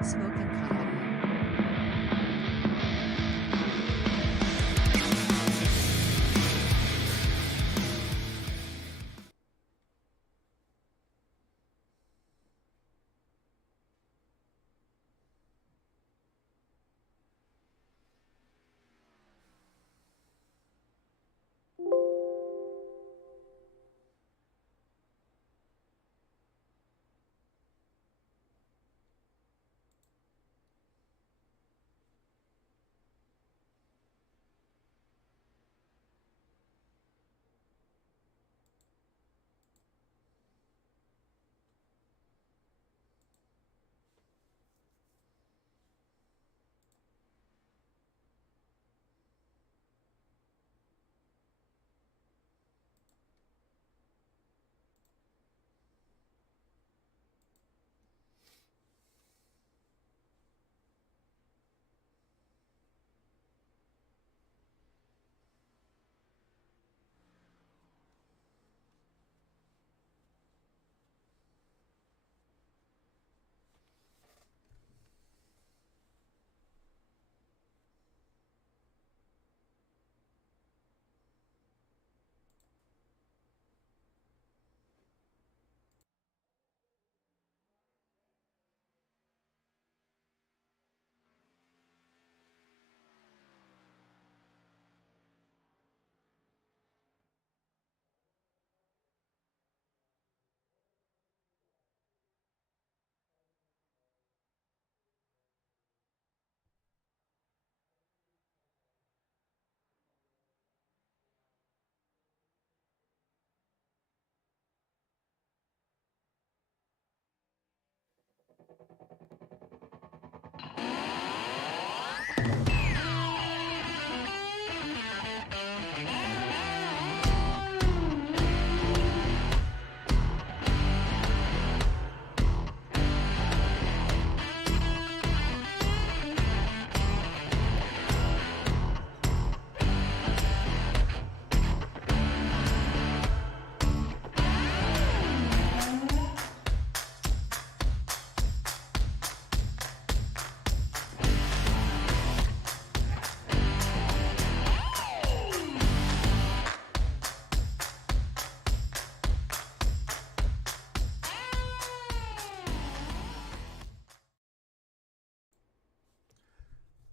Smoking Kyle.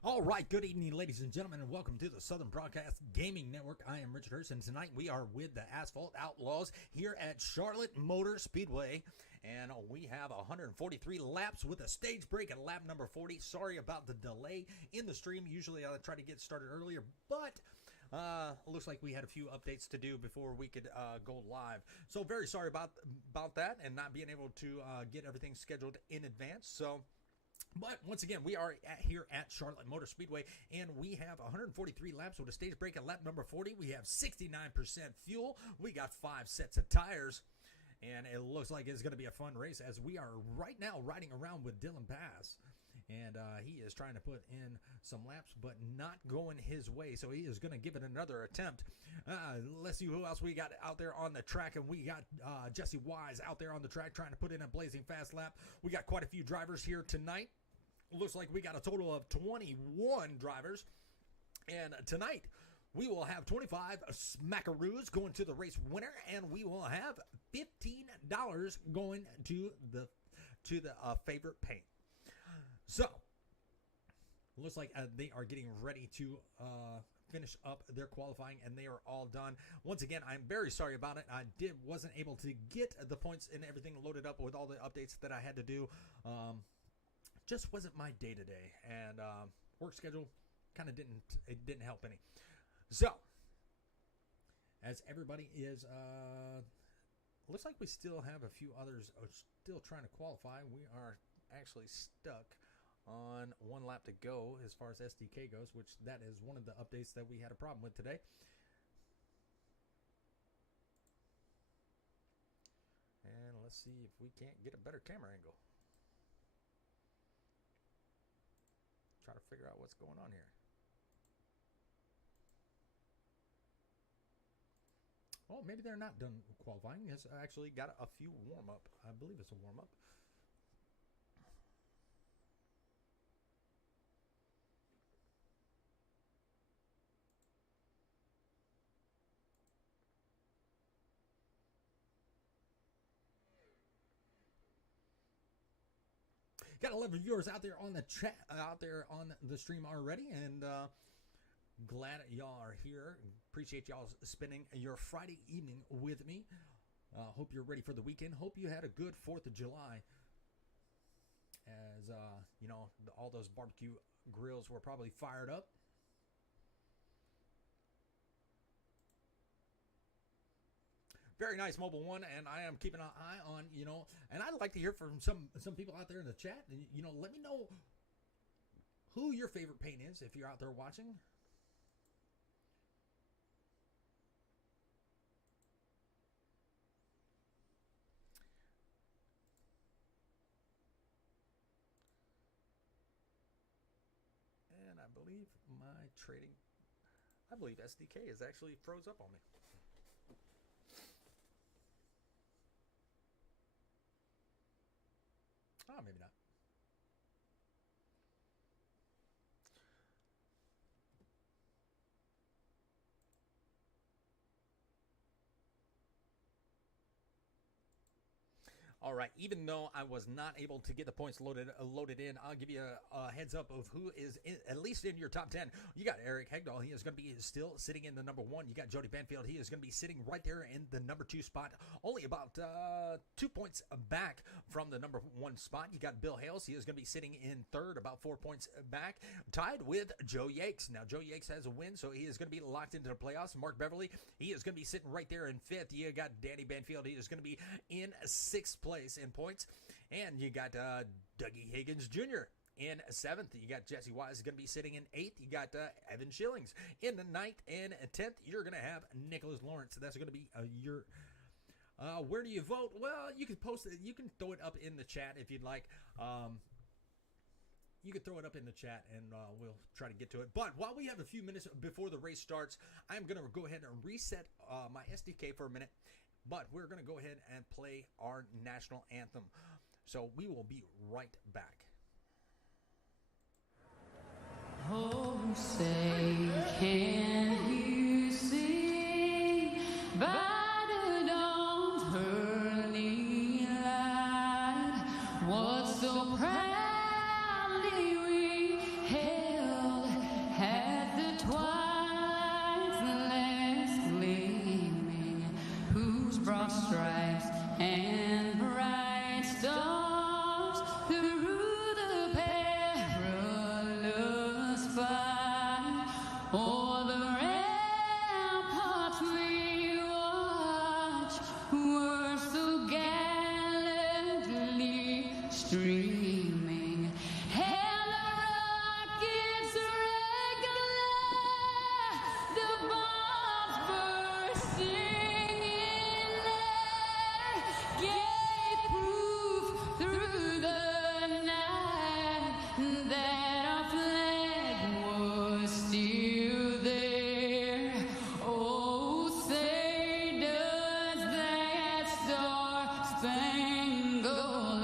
All right, good evening, ladies and gentlemen, and welcome to the Southern Broadcast Gaming Network. I am Richard Hurst, and tonight we are with the Asphalt Outlaws here at Charlotte Motor Speedway, and we have 143 laps with a stage break at lap number 40. Sorry about the delay in the stream. Usually I try to get started earlier, but looks like we had a few updates to do before we could go live. So very sorry about that and not being able to get everything scheduled in advance. But once again, we are here at Charlotte Motor Speedway, and we have 143 laps with a stage break at lap number 40. We have 69% fuel. We got 5 sets of tires, and it looks like it's going to be a fun race as we are right now riding around with Dylan Bass. And he is trying to put in some laps, but not going his way. So he is going to give it another attempt. Let's see who else we got out there on the track. And we got Jesse Wise out there on the track trying to put in a blazing fast lap. We got quite a few drivers here tonight. Looks like we got a total of 21 drivers. And tonight, we will have 25 smackaroos going to the race winner. And we will have $15 going to the favorite paint. So, looks like they are getting ready to finish up their qualifying, and they are all done. Once again, I'm very sorry about it. I wasn't able to get the points and everything loaded up with all the updates that I had to do. Just wasn't my day today, and work schedule kind of didn't help any. So, as everybody is, looks like we still have a few others still trying to qualify. We are actually stuck on 1 lap to go as far as SDK goes, which that is one of the updates that we had a problem with today. And let's see if we can't get a better camera angle. Try to figure out what's going on here. Oh, maybe they're not done qualifying. It's actually got a few warm-up. I believe it's a warm-up. Got 11 viewers out there on the chat, out there on the stream already, and glad y'all are here. Appreciate y'all spending your Friday evening with me. Hope you're ready for the weekend. Hope you had a good 4th of July. As you know, all those barbecue grills were probably fired up. Very nice mobile one, and I am keeping an eye on, you know, and I'd like to hear from some people out there in the chat. And, you know, let me know who your favorite paint is if you're out there watching. And I believe my trading, I believe SDK is actually froze up on me. Oh, maybe not. All right, even though I was not able to get the points loaded in, I'll give you a heads up of who is at least in your top 10. You got Eric Hegdahl. He is going to be still sitting in the number 1. You got Jody Banfield. He is going to be sitting right there in the number 2 spot, only about 2 points back from the number 1 spot. You got Bill Hales. He is going to be sitting in 3rd, about 4 points back, tied with Joe Yakes. Now, Joe Yakes has a win, so he is going to be locked into the playoffs. Mark Beverly, he is going to be sitting right there in 5th. You got Danny Banfield. He is going to be in 6th place in points, and you got Dougie Higgins Jr. in 7th. You got Jesse Wise going to be sitting in 8th. You got Evan Schillings in the 9th and 10th. You're going to have Nicholas Lawrence. That's going to be your. Where do you vote? Well, you can post it. You can throw it up in the chat if you'd like. You can throw it up in the chat, and we'll try to get to it. But while we have a few minutes before the race starts, I'm going to go ahead and reset my SDK for a minute. But we're going to go ahead and play our national anthem. So we will be right back. Oh, say, can you see by the dawn's early light what so proudly we held at the twilight's last gleaming, whose broad stripes and bright stars through the perilous fight o'er the ramparts we watch were so gallantly streaming, and the rockets regular, the bombs bursting in air, gave proof through the night that our flag was still there. Oh, say does that star-spangled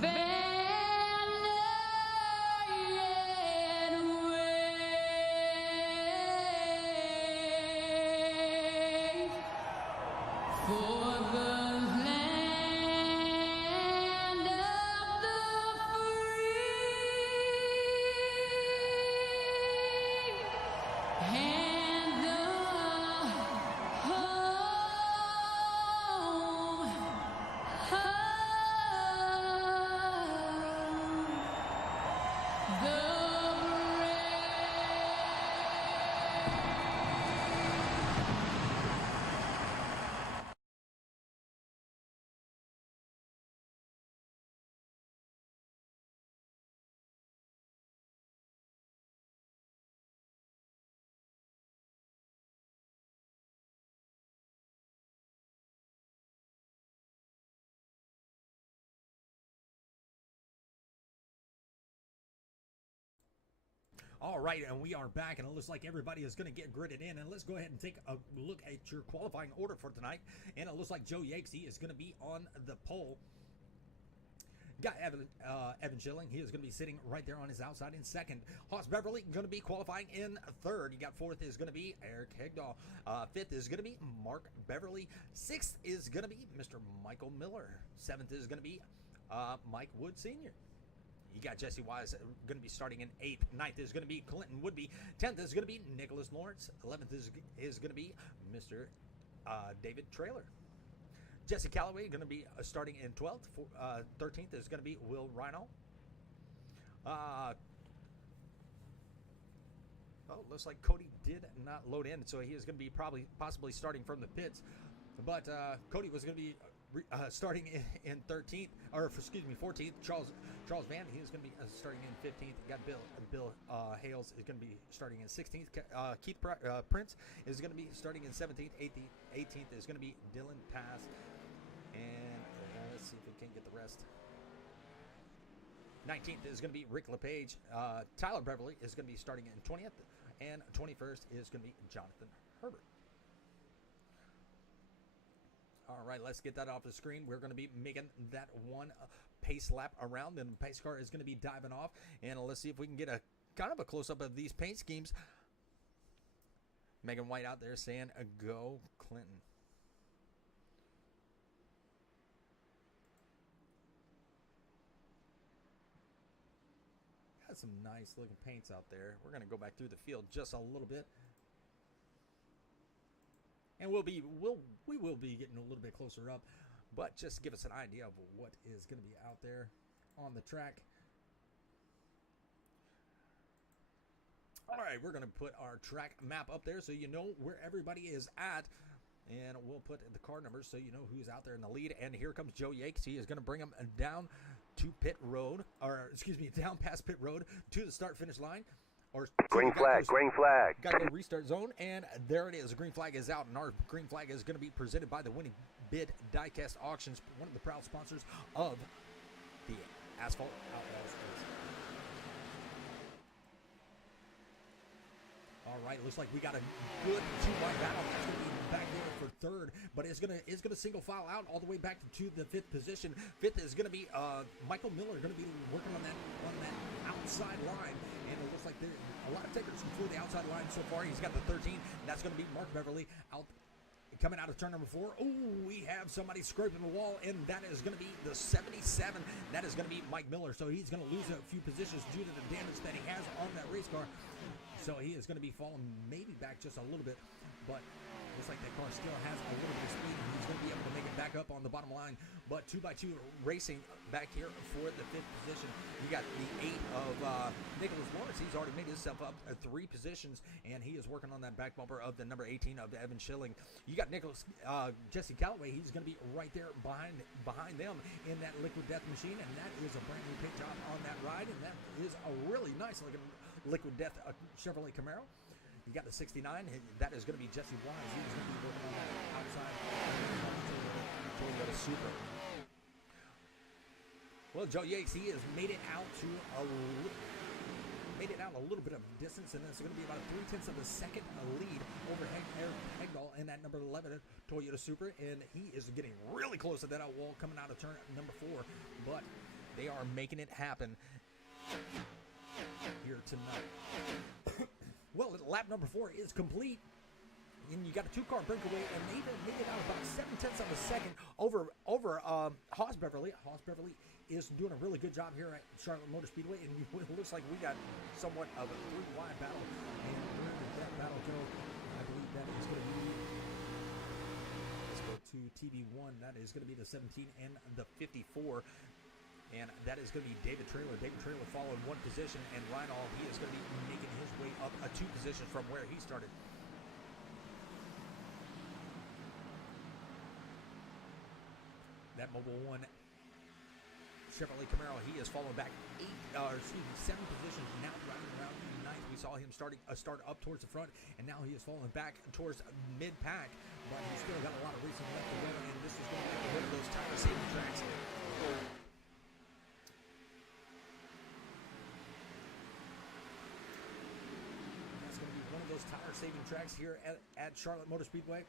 banner yet wave for the land of the free and the home of the All right, and we are back, and it looks like everybody is going to get gridded in. And let's go ahead and take a look at your qualifying order for tonight. And it looks like Joe Yakes, he is going to be on the pole. Got Evan Schilling. He is going to be sitting right there on his outside in 2nd. Hoss Beverly going to be qualifying in 3rd. You got 4th is going to be Eric Hegdahl. 5th is going to be Mark Beverly. 6th is going to be Mr. Michael Miller. 7th is going to be Mike Wood Sr. You got Jesse Wise going to be starting in 8th. 9th is going to be Clinton Woodby. 10th is going to be Nicholas Lawrence. 11th is going to be Mr. David Trailer. Jesse Calloway going to be starting in 12th. 13th is going to be Will Rhino. Looks like Cody did not load in, so he is going to be possibly starting from the pits. But Cody was going to be starting in 13th, or excuse me, 14th. Charles Van, he is going to be starting in 15th. Got Bill Hales is going to be starting in 16th. Keith Prince is going to be starting in 17th. 18th is going to be Dylan Pass. And let's see if we can get the rest. 19th is going to be Rick LePage. Tyler Beverly is going to be starting in 20th. And 21st is going to be Jonathan Herbert. All right, let's get that off the screen. We're going to be making that one pace lap around, and the pace car is going to be diving off. And let's see if we can get a kind of a close-up of these paint schemes. Megan White out there saying, go Clinton. Got some nice looking paints out there. We're going to go back through the field just a little bit. And we will be getting a little bit closer up, but just to give us an idea of what is going to be out there on the track. All right, we're going to put our track map up there so you know where everybody is at. And we'll put the car numbers so you know who's out there in the lead. And here comes Joe Yakes. He is going to bring them down to pit road, or excuse me, down past pit road to the start-finish line. Or green flag. Got to go restart zone, and there it is. The green flag is out, and our green flag is going to be presented by the Winning Bid Diecast Auctions, one of the proud sponsors of the Asphalt Outlaws. All right, looks like we got a good two-wide battle. That's going to be back there for third, but it's gonna single file out all the way back to the 5th position. 5th is going to be Michael Miller, going to be working on that outside line. And it looks like there are a lot of takers for the outside line so far. He's got the 13. That's going to be Mark Beverly coming out of turn number 4. Oh, we have somebody scraping the wall, and that is going to be the 77. That is going to be Mike Miller. So he's going to lose a few positions due to the damage that he has on that race car. So he is going to be falling maybe back just a little bit, but looks like that car still has a little bit of speed, and he's going to be able to make it back up on the bottom line. But 2x2 racing back here for the 5th position. You got the 8 of Nicholas Lawrence. He's already made himself up 3 positions, and he is working on that back bumper of the number 18 of Evan Schilling. You got Jesse Calloway. He's going to be right there behind them in that Liquid Death machine, and that is a brand new paint job on that ride, and that is a really nice looking Liquid Death Chevrolet Camaro. You got the 69. That is going to be Jesse Wise. He's going to be working on that outside Toyota Supra. Well, Joe Yakes, he has made it out a little bit of distance, and it's going to be about 0.3 of a second lead over Eric Hegdahl in that number 11 Toyota Supra, and he is getting really close to that outwall coming out of turn number 4, but they are making it happen here tonight. Well, lap number 4 is complete, and you got a 2-car breakaway, and they made it out about 0.7 of a second over Haas Beverly. Haas Beverly is doing a really good job here at Charlotte Motor Speedway, and it looks like we got somewhat of a 3-wide battle. And where did that battle go? I believe that is going to be, let's go to TV1. That is going to be the 17 and the 54. And that is going to be David Trailer. David Trailer following 1 position, and Reinald, he is going to be making his way up 2 positions from where he started. That Mobile 1 Chevrolet Camaro, he is falling back 7 positions, now driving around 9th. We saw him start up towards the front, and now he is falling back towards mid-pack, but he's still got a lot of racing left to go, and this is going to be one of those tire-saving tracks. Those tire-saving tracks here at Charlotte Motor Speedway.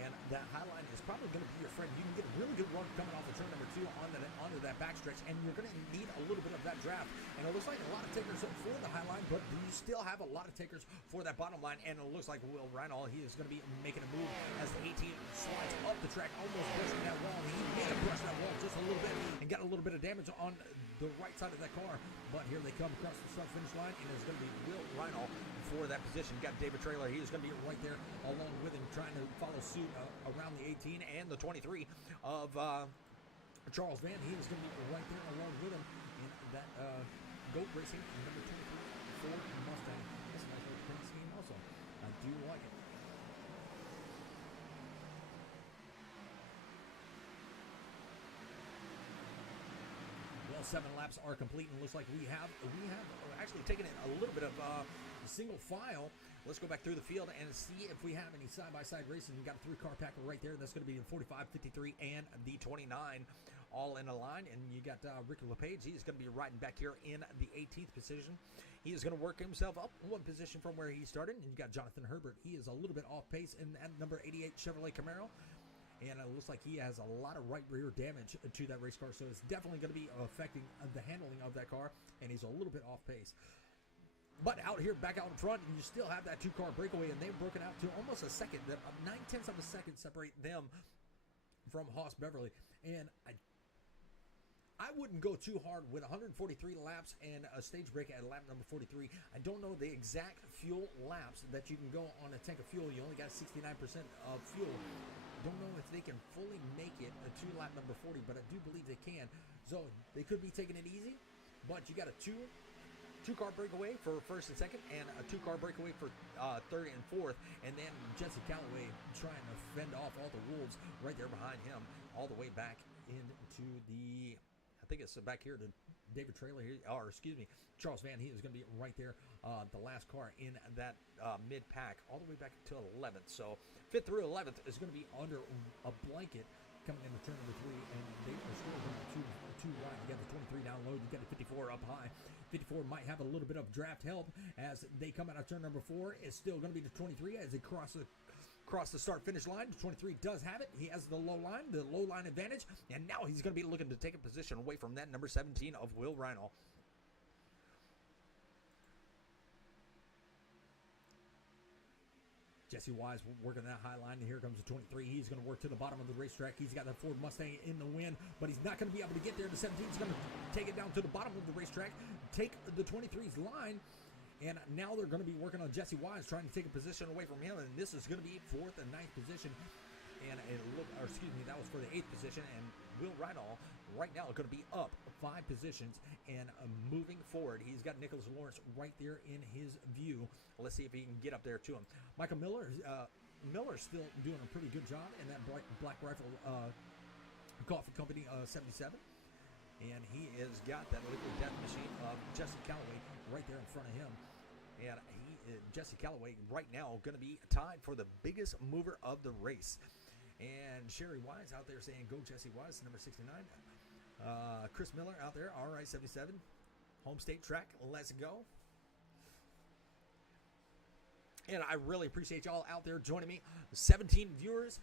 And that high line is probably going to be your friend. You can get a really good run coming off of turn number 2 onto that backstretch, and you're going to need a little bit of that draft. And it looks like a lot of takers for the high line, but you still have a lot of takers for that bottom line. And it looks like Will Reinald, he is going to be making a move as the 18 slides up the track, almost brushing that wall. He may have brushed that wall just a little bit and got a little bit of damage on the right side of that car. But here they come across the start-finish line, and it's going to be Will Reinhold for that position. You got David Trailer. He is going to be right there along with him, trying to follow suit around the 18 and the 23 of Charles Van. He is going to be right there along with him in that GOAT Racing number 23 Ford Mustang. That's a nice little paint scheme also. I do like it. Well, 7 laps are complete, and it looks like we have actually taken it a little bit of single file. Let's go back through the field and see if we have any side-by-side racing. We got a 3-car packer right there. That's going to be the 45, 53, and the 29 all in a line. And you got Ricky LePage. He's going to be riding back here in the 18th position. He is going to work himself up one position from where he started. And you got Jonathan Herbert. He is a little bit off pace in that number 88 Chevrolet Camaro. And it looks like he has a lot of right rear damage to that race car. So it's definitely going to be affecting the handling of that car. And he's a little bit off pace. But out here, back out in front, and you still have that 2-car breakaway, and they've broken out to almost a second. 9/10 of a second separate them from Haas Beverly. And I wouldn't go too hard with 143 laps and a stage break at lap number 43. I don't know the exact fuel laps that you can go on a tank of fuel. You only got 69% of fuel. Don't know if they can fully make it to lap number 40, but I do believe they can. So they could be taking it easy, but you got a two-car breakaway for first and second, and a 2-car breakaway for third and fourth, and then Jesse Callaway trying to fend off all the wolves right there behind him, all the way back into the, I think it's back here to David Trailer here, or excuse me, Charles Van. He is going to be right there, the last car in that mid-pack, all the way back to 11th. So 5th through 11th is going to be under a blanket coming into turn number 3, and they are still going two wide. You got the 23 down low, you got the 54 up high. 54 might have a little bit of draft help as they come out of turn number 4. It's still going to be the 23 as they cross the start-finish line. The 23 does have it. He has the low line advantage, and now he's going to be looking to take a position away from that number 17 of Will Reinhold. Jesse Wise working that high line, and here comes the 23. He's going to work to the bottom of the racetrack. He's got the Ford Mustang in the wind, but he's not going to be able to get there. The 17 is going to take it down to the bottom of the racetrack, take the 23's line, and now they're going to be working on Jesse Wise, trying to take a position away from him, and this is going to be 4th and 9th position. And that was for the 8th position, and Will Reinhold right now is going to be up 5 positions and moving forward. He's got Nicholas Lawrence right there in his view. Let's see if he can get up there to him. Michael Miller's still doing a pretty good job in that Black Rifle Coffee Company 77. And he has got that liquid death machine of Jesse Callaway right there in front of him. And Jesse Callaway right now going to be tied for the biggest mover of the race. And Sherry Wise out there saying, go Jesse Wise, number 69. Chris Miller out there, RI 77. Home state track, let's go. And I really appreciate y'all out there joining me. 17 viewers,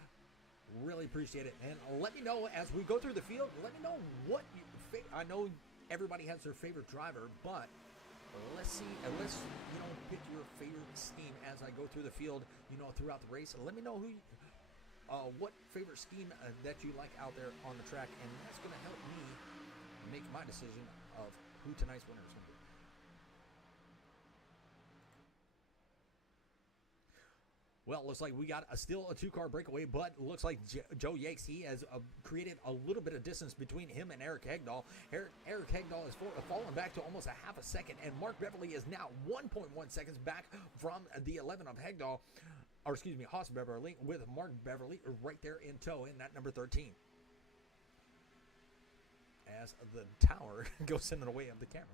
really appreciate it. And let me know as we go through the field, let me know what you I know everybody has their favorite driver, but let's see, let's pick your favorite scheme as I go through the field, throughout the race. Let me know what favorite scheme that you like out there on the track, and that's going to help me make my decision of who tonight's winner is going to be. Well, looks like we got still a 2-car breakaway, but looks like Joe Yakes, he has created a little bit of distance between him and Eric Hegdahl. Eric Hegdahl has fallen back to almost a half a second, and Mark Beverly is now 1.1 seconds back from the 11 of Hegdahl, or excuse me, Haas Beverly, with Mark Beverly right there in tow in that number 13. As the tower goes in the way of the camera.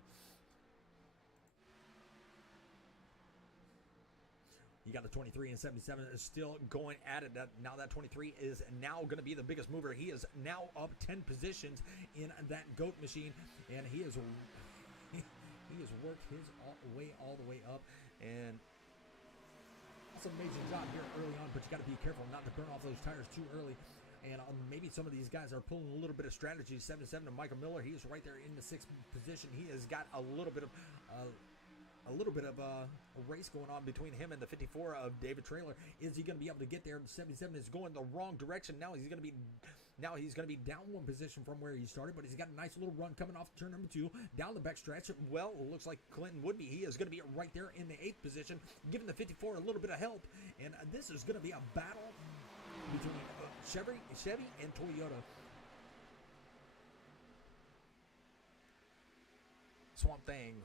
You got the 23 and 77 is still going at it. Now that 23 is now going to be the biggest mover. He is now up 10 positions in that GOAT machine, and he has worked his way all the way up, and that's an amazing job here early on. But you got to be careful not to burn off those tires too early. And maybe some of these guys are pulling a little bit of strategy. 77 to Michael Miller. He is right there in the 6th position. He has got a little bit of a little bit of a race going on between him and the 54 of David Trailer. Is he going to be able to get there? The 77 is going the wrong direction. Now he's going to be down one position from where he started, but he's got a nice little run coming off turn number 2 down the back stretch. Well, it looks like Clinton Woodby. He is going to be right there in the 8th position, giving the 54 a little bit of help. And this is going to be a battle between Chevy and Toyota. Swamp Thing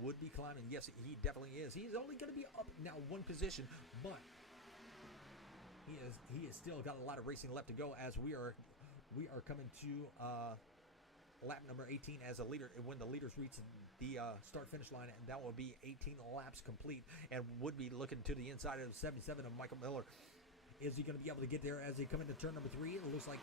would be climbing. Yes, he definitely is. He's only going to be up now one position, but he is still got a lot of racing left to go as we are coming to lap number 18 as a leader. When the leaders reach the start finish line, and that will be 18 laps complete, and would be looking to the inside of 77 of Michael Miller. Is he going to be able to get there as they come into turn number 3? It looks like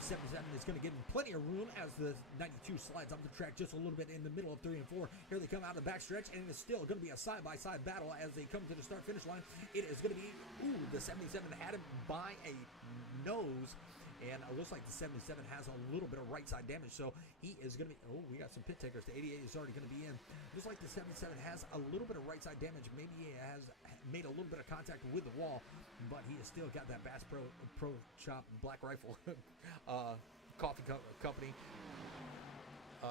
77 is going to give him plenty of room as the 92 slides up the track just a little bit in the middle of 3 and 4. Here they come out of the backstretch, and it's still going to be a side-by-side battle as they come to the start-finish line. It is going to be, the 77 had him by a nose, and it looks like the 77 has a little bit of right-side damage, so he is going to be, we got some pit takers. The 88 is already going to be in. Looks like the 77 has a little bit of right-side damage. Maybe he has made a little bit of contact with the wall, but he has still got that Bass Pro Shop Black Rifle coffee company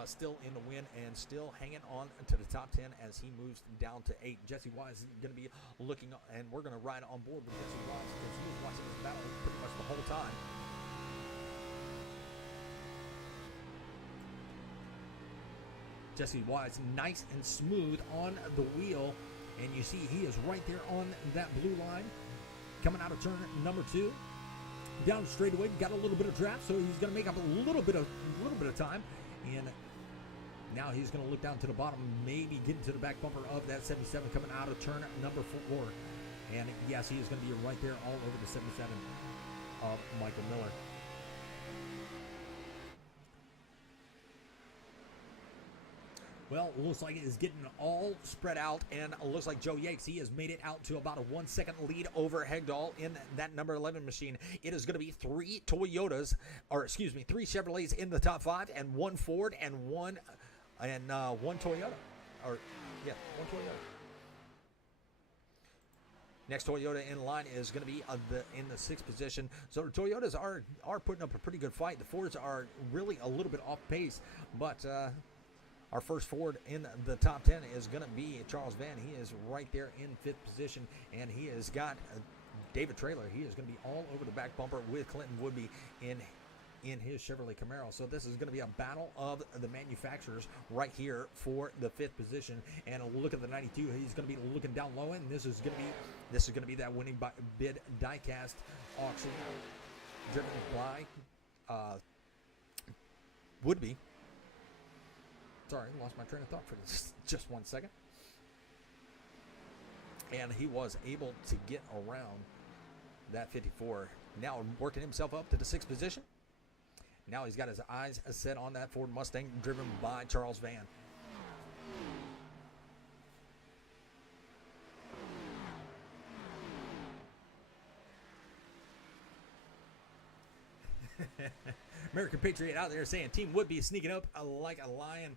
still in the win and still hanging on to the top 10 as he moves down to 8. Jesse Wise is going to be looking, and we're going to ride on board with Jesse Wise because he was watching this battle pretty much the whole time. Jesse Wise, nice and smooth on the wheel, and you see he is right there on that blue line, coming out of turn number 2, down the straightaway. Got a little bit of draft, so he's going to make up a little bit of time, and now he's going to look down to the bottom, maybe get into the back bumper of that 77 coming out of turn number 4, and yes, he is going to be right there all over the 77 of Michael Miller. Well, it looks like it is getting all spread out, and it looks like Joe Yates, he has made it out to about a 1 second lead over Hegdahl in that number 11 machine. It is going to be 3 Chevrolets in the top 5, and 1 Ford and one Toyota. One Toyota. Next Toyota in line is going to be in the 6th position. So the Toyotas are putting up a pretty good fight. The Fords are really a little bit off pace, but our first Ford in the top 10 is going to be Charles Van. He is right there in 5th position, and he has got David Trailer. He is going to be all over the back bumper with Clinton Woodby in his Chevrolet Camaro. So this is going to be a battle of the manufacturers right here for the 5th position. And a look at the 92. He's going to be looking down low, and this is going to be that winning bid diecast auction driven by Woodby. Sorry, lost my train of thought for just 1 second. And he was able to get around that 54. Now working himself up to the 6th position. Now he's got his eyes set on that Ford Mustang driven by Charles Van. American Patriot out there saying Team Woodby sneaking up like a lion.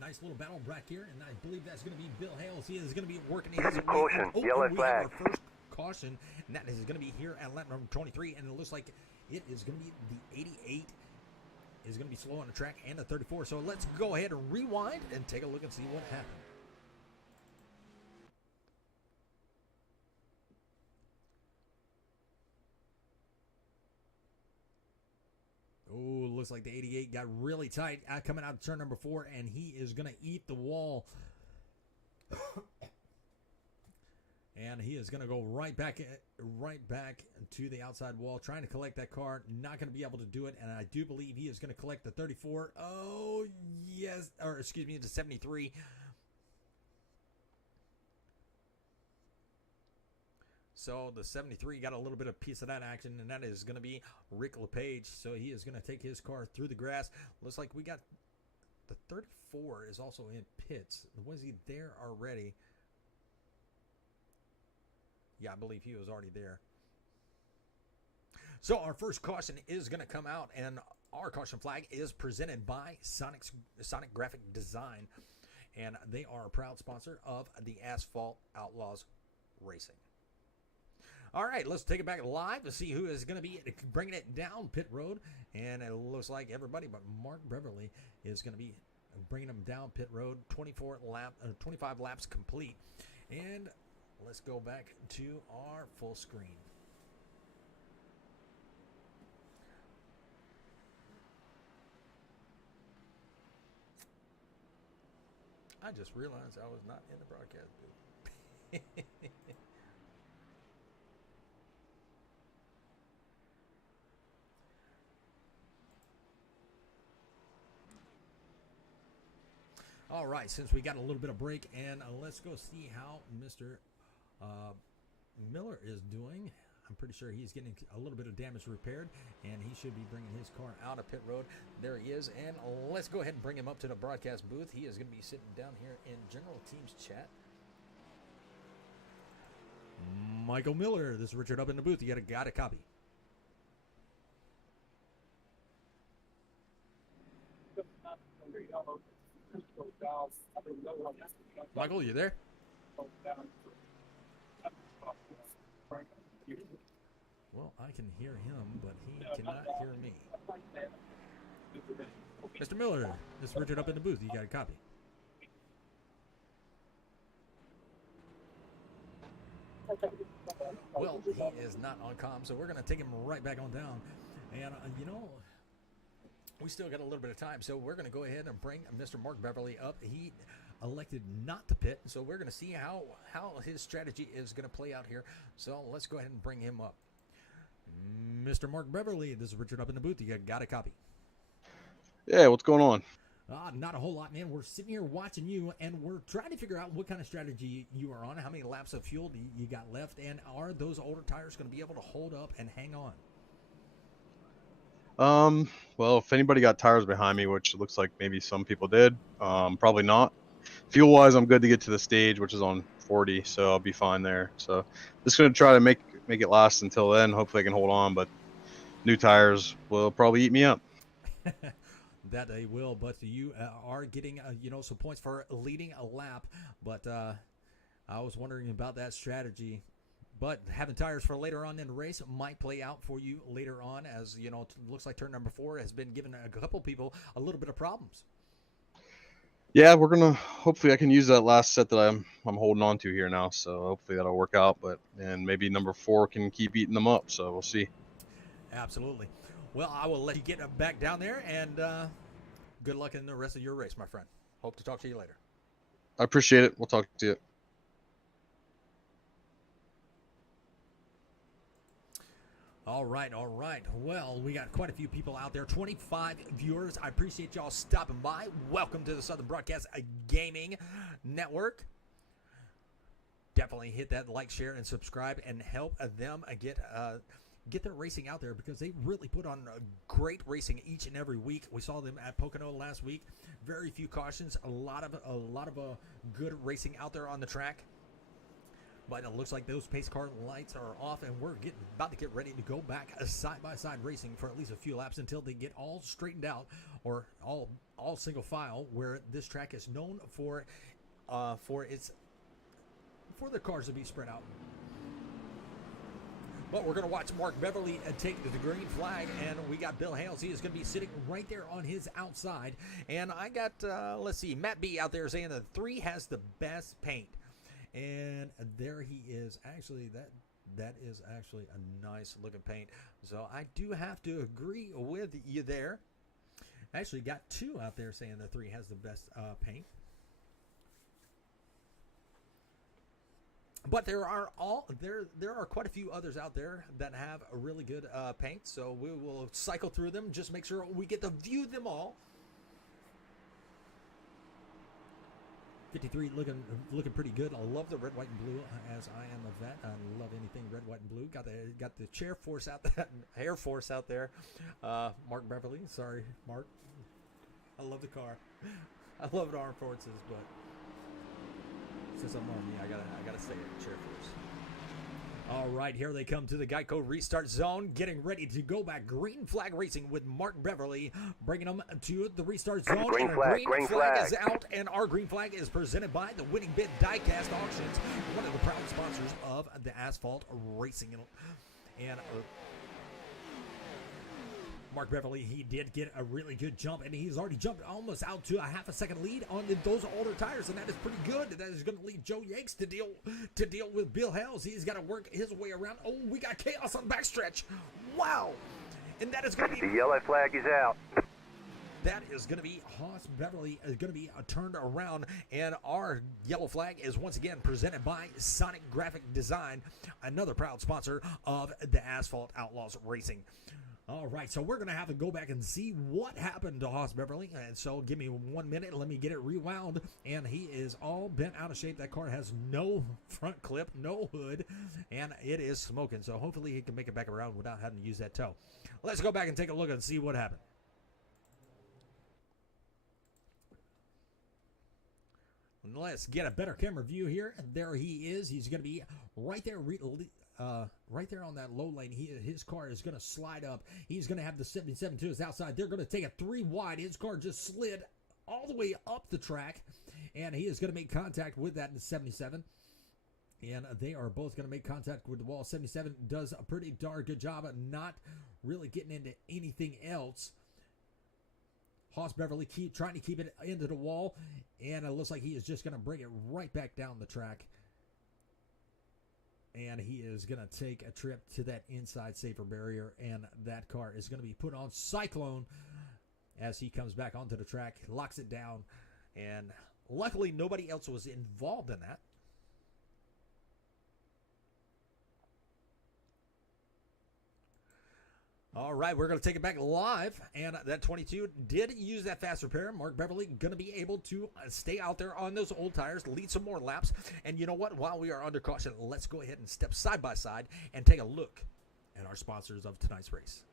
Nice little battle back here, and I believe that's going to be Bill Hales. He is going to be working his way. Caution, yellow flag. Our first caution, and that is going to be here at lap number 23, and it looks like it is going to be the 88 is going to be slow on the track, and the 34. So let's go ahead and rewind and take a look and see what happened. Oh, looks like the 88 got really tight coming out of turn number 4, and he is going to eat the wall. And he is going to go right back to the outside wall, trying to collect that car. Not going to be able to do it, and I do believe he is going to collect the 34. Oh, yes, or excuse me, the 73. So the 73 got a little bit of piece of that action, and that is going to be Rick LePage. So he is going to take his car through the grass. Looks like we got the 34 is also in pits. Was he there already? Yeah, I believe he was already there. So our first caution is going to come out, and our caution flag is presented by Sonic Graphic Design, and they are a proud sponsor of the Asphalt Outlaws Racing. All right, let's take it back live to see who is going to be bringing it down pit road. And it looks like everybody but Mark Beverly is going to be bringing them down pit road. 25 laps complete. And let's go back to our full screen. I just realized I was not in the broadcast booth. All right, since we got a little bit of break, and let's go see how Mr. Miller is doing. I'm pretty sure he's getting a little bit of damage repaired, and he should be bringing his car out of pit road. There he is, and let's go ahead and bring him up to the broadcast booth. He is going to be sitting down here in General Teams chat. Michael Miller, this is Richard up in the booth. You got a copy. Michael, you there? Well, I can hear him, but he cannot hear me. Mr. Miller, this is Richard up in the booth. You got a copy. Well, he is not on comm, so we're going to take him right back on down. And, we still got a little bit of time, so we're going to go ahead and bring Mr. Mark Beverly up. He elected not to pit, so we're going to see how his strategy is going to play out here. So let's go ahead and bring him up. Mr. Mark Beverly, this is Richard up in the booth. You got a copy. Yeah, what's going on? Not a whole lot, man. We're sitting here watching you, and we're trying to figure out what kind of strategy you are on, how many laps of fuel you got left, and are those older tires going to be able to hold up and hang on? Well, if anybody got tires behind me, which it looks like maybe some people did, probably not. Fuel-wise, I'm good to get to the stage, which is on 40, so I'll be fine there. So just going to try to make it last until then. Hopefully I can hold on, but new tires will probably eat me up. That they will, but you are getting, some points for leading a lap, but I was wondering about that strategy. But having tires for later on in the race might play out for you later on, as it looks like turn number 4 has been giving a couple people a little bit of problems. Yeah, we're gonna hopefully I can use that last set that I'm holding on to here now. So hopefully that'll work out. And maybe number 4 can keep eating them up. So we'll see. Absolutely. Well, I will let you get back down there, and good luck in the rest of your race, my friend. Hope to talk to you later. I appreciate it. We'll talk to you. All right. Well, we got quite a few people out there. 25 viewers. I appreciate y'all stopping by. Welcome to the Southern Broadcast Gaming Network. Definitely hit that like, share, and subscribe, and help them get their racing out there, because they really put on great racing each and every week. We saw them at Pocono last week. Very few cautions. A lot of good racing out there on the track. But it looks like those pace car lights are off, and we're about to get ready to go back side-by-side racing for at least a few laps until they get all straightened out, or all single file, where this track is known for the cars to be spread out. But we're going to watch Mark Beverly take the green flag, and we got Bill Hales. He is going to be sitting right there on his outside. And I got, Matt B out there saying that 3 has the best paint. And there he is. Actually, that is actually a nice looking paint. So I do have to agree with you there. Actually got 2 out there saying that 3 has the best paint. But there are quite a few others out there that have a really good paint. So we will cycle through them. Just make sure we get to view them all. 53 looking pretty good. I love the red, white, and blue. As I am a vet, I love anything red, white, and blue. Got the chair force out there, Air Force out there. Mark Beverly, sorry, Mark. I love the car. I love Armed Forces, but since I'm Army, I gotta say it. Chair Force. All right, here they come to the Geico restart zone, getting ready to go back. Green flag racing with Mark Beverly, bringing them to the restart zone. Green and flag, green green flag flag. is out, and our green flag is presented by the Winning Bid Diecast Auctions, one of the proud sponsors of the Asphalt Racing. And Mark Beverly, he did get a really good jump, and he's already jumped almost out to a half a second lead on those older tires, and that is pretty good. That is going to lead Joe Yanks to deal with Bill Hells. He's got to work his way around. Oh, we got chaos on the backstretch. Wow. And that is going to be... The yellow flag is out. That is going to be Haas Beverly is going to be turned around, and our yellow flag is once again presented by Sonic Graphic Design, another proud sponsor of the Asphalt Outlaws Racing. All right, so we're going to have to go back and see what happened to Haas Beverly. And so give me 1 minute. Let me get it rewound. And he is all bent out of shape. That car has no front clip, no hood, and it is smoking. So hopefully he can make it back around without having to use that tow. Let's go back and take a look and see what happened. Let's get a better camera view here. There he is. He's going to be right there. Right there on that low lane. His car is going to slide up. He's going to have the 77 to his outside. They're going to take it 3 wide. His car just slid all the way up the track, and he is going to make contact with that 77. And they are both going to make contact with the wall. 77 does a pretty darn good job of not really getting into anything else. Haas Beverly trying to keep it into the wall, and it looks like he is just going to bring it right back down the track. And he is going to take a trip to that inside safer barrier, and that car is going to be put on Cyclone as he comes back onto the track, locks it down, and luckily nobody else was involved in that. All right, we're going to take it back live, and that 22 did use that fast repair. Mark Beverly going to be able to stay out there on those old tires, lead some more laps, and you know what? While we are under caution, let's go ahead and step side by side and take a look at our sponsors of tonight's race.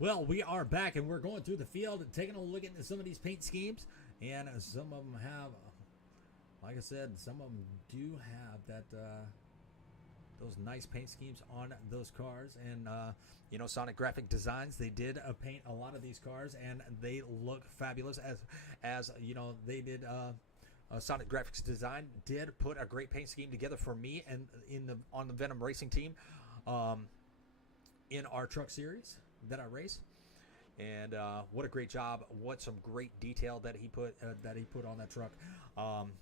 Well, we are back, and we're going through the field and taking a look at some of these paint schemes. And some of them have, like I said, some of them do have that those nice paint schemes on those cars. And, you know, Sonic Graphic Designs, they did paint a lot of these cars, and they look fabulous. As you know, they did... Sonic Graphics Design did put a great paint scheme together for me and on the Venom Racing team in our truck series that I race, and what a great job! What some great detail that he put on that truck.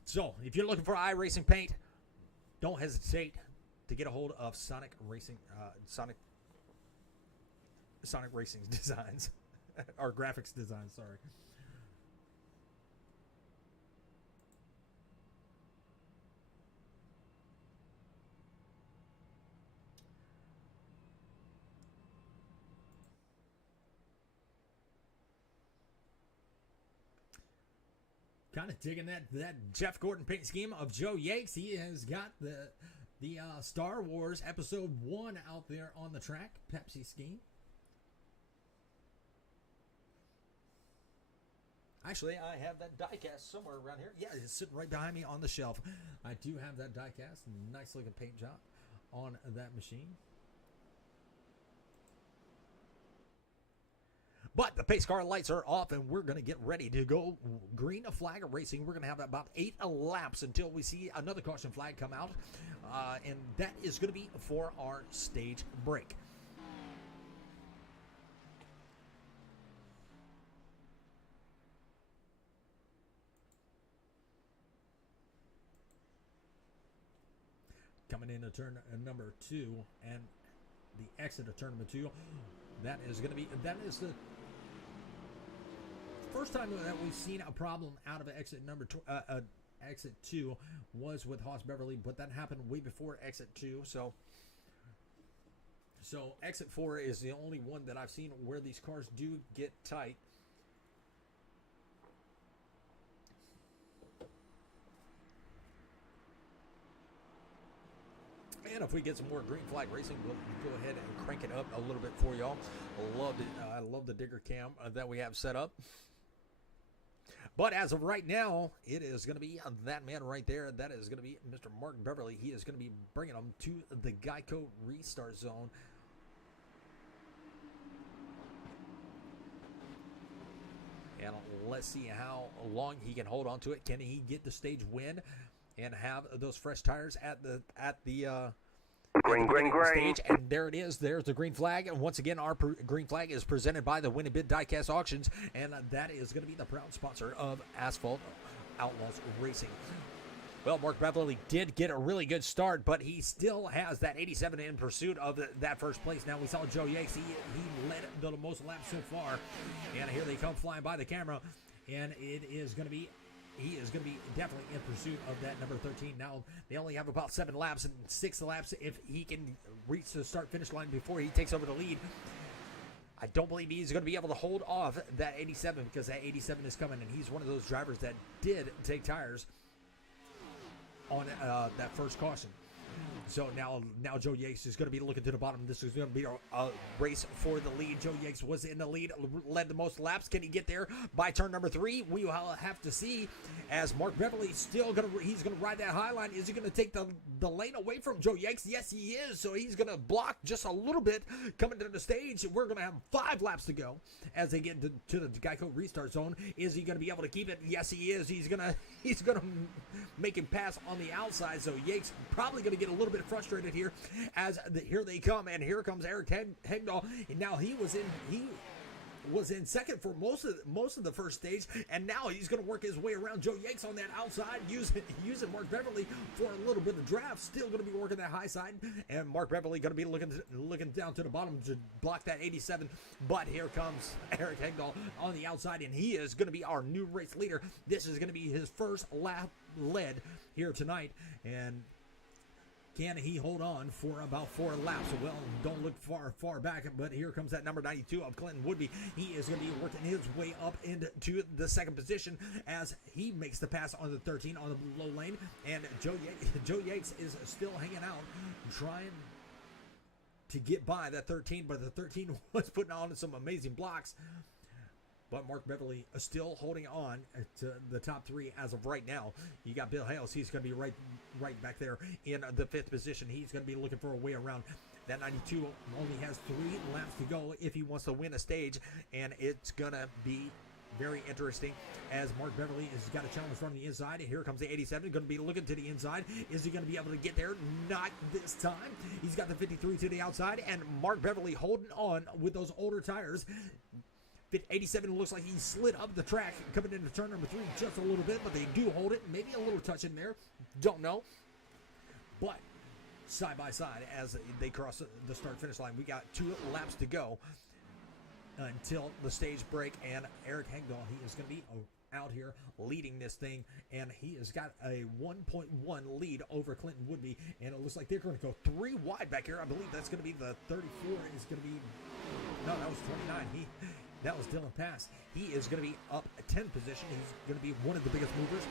So if you're looking for iRacing paint, don't hesitate to get a hold of Sonic Racing Designs or Graphics Design. Sorry. Kind of digging that Jeff Gordon paint scheme of Joe Yanks. He has got the Star Wars Episode 1 out there on the track, Pepsi scheme. Actually, I have that die cast somewhere around here. Yeah, it's sitting right behind me on the shelf. I do have that die cast. Nice looking paint job on that machine. But the pace car lights are off, and we're going to get ready to go green flag racing. We're going to have about 8 laps until we see another caution flag come out, and that is going to be for our stage break. Coming into turn number 2 and the exit of turn number 2, that is the first time that we've seen a problem out of exit number exit 2 was with Haas Beverly, but that happened way before exit 2. So exit 4 is the only one that I've seen where these cars do get tight. And if we get some more green flag racing, we'll go ahead and crank it up a little bit for y'all. I love the digger cam that we have set up. But as of right now, it is going to be that man right there. That is going to be Mr. Mark Beverly. He is going to be bringing them to the Geico restart zone. And let's see how long he can hold on to it. Can he get the stage win and have those fresh tires at the green stage? And there it is. There's the green flag. And once again, our green flag is presented by the Win and Bid Diecast Auctions, and that is going to be the proud sponsor of Asphalt Outlaws Racing. Well, Mark Beverly did get a really good start, but he still has that 87 in pursuit of that first place. Now, we saw Joe Yates. He led the most laps so far, and here they come flying by the camera, and it is going to be he is going to be definitely in pursuit of that number 13. Now, they only have about 7 laps, and 6 laps if he can reach the start-finish line before he takes over the lead. I don't believe he's going to be able to hold off that 87 because that 87 is coming, and he's one of those drivers that did take tires on that first caution. So now Joe Yates is going to be looking to the bottom. This is going to be a race for the lead. Joe Yates was in the lead, led the most laps. Can he get there by turn number 3? We will have to see, as Mark Beverly still he's going to ride that high line. Is he going to take the lane away from Joe Yates? Yes, he is. So he's going to block just a little bit coming to the stage. We're going to have 5 laps to go as they get to the Geico restart zone. Is he going to be able to keep it? Yes, he is. He's going to make him pass on the outside. So Yates probably going to get a little bit frustrated here as here they come, and here comes Eric Hegdahl. And now he was in second for most of the first stage, and now he's going to work his way around Joe Yates on that outside, using Mark Beverly for a little bit of draft. Still going to be working that high side, and Mark Beverly going to be looking down to the bottom to block that 87. But here comes Eric Hegdahl on the outside, and he is going to be our new race leader. This is going to be his first lap led here tonight, and can he hold on for about 4 laps? Well, don't look far back, but here comes that number 92 of Clinton Woodby. He is going to be working his way up into the second position as he makes the pass on the 13 on the low lane, and Joe Yates is still hanging out, trying to get by that 13, but the 13 was putting on some amazing blocks. But Mark Beverly is still holding on to the top 3 as of right now. You got Bill Hales. He's going to be right back there in the 5th position. He's going to be looking for a way around. That 92 only has 3 laps to go if he wants to win a stage, and it's going to be very interesting as Mark Beverly has got a challenge from the inside. And here comes the 87, going to be looking to the inside. Is he going to be able to get there? Not this time. He's got the 53 to the outside, and Mark Beverly holding on with those older tires. 87 looks like he slid up the track coming into turn number 3 just a little bit, but they do hold it. Maybe a little touch in there. Don't know. But side by side as they cross the start-finish line, we got 2 laps to go until the stage break, and Eric Hegdahl, he is going to be out here leading this thing, and he has got a 1.1 lead over Clinton Woodby, and it looks like they're going to go 3 wide back here. I believe that's going to be the 34 is going to be, no, that was 29. That was Dylan Pass. He is going to be up a 10 position. He's going to be one of the biggest movers.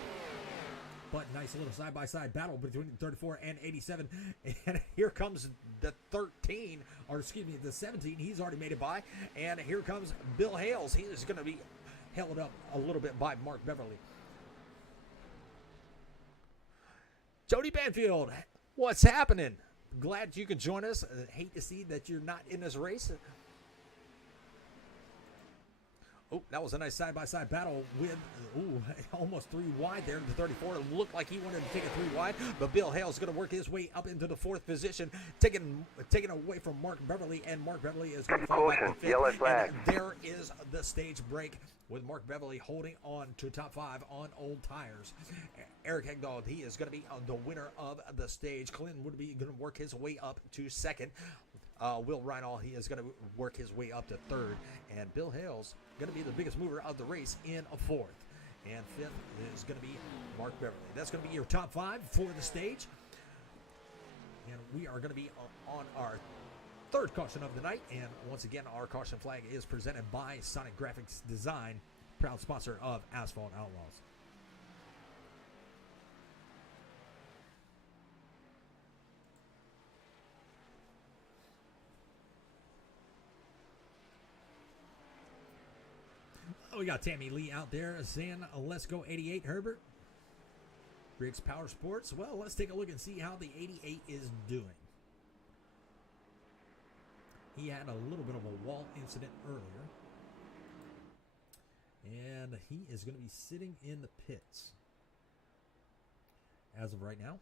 But nice little side-by-side battle between 34 and 87. And here comes the 13, or excuse me, the 17. He's already made it by. And here comes Bill Hales. He is going to be held up a little bit by Mark Beverly. Jody Banfield, what's happening? Glad you could join us. Hate to see that you're not in this race. Oh, that was a nice side-by-side battle with, almost 3 wide there. The 34 looked like he wanted to take it 3 wide, but Bill Hale's going to work his way up into the 4th position, taking away from Mark Beverly, and Mark Beverly is going to fall back to 5th. Yellow flag. And there is the stage break with Mark Beverly holding on to top 5 on old tires. Eric Hegdahl, he is going to be the winner of the stage. Clinton would be going to work his way up to 2nd. Will Reinald, he is going to work his way up to 3rd. And Bill Hale's going to be the biggest mover of the race in a 4th. And 5th is going to be Mark Beverly. That's going to be your top 5 for the stage. And we are going to be on our 3rd caution of the night. And once again, our caution flag is presented by Sonic Graphics Design, proud sponsor of Asphalt Outlaws. We got Tammy Lee out there saying, let's go 88, Herbert. Riggs Power Sports. Well, let's take a look and see how the 88 is doing. He had a little bit of a wall incident earlier. And he is going to be sitting in the pits as of right now.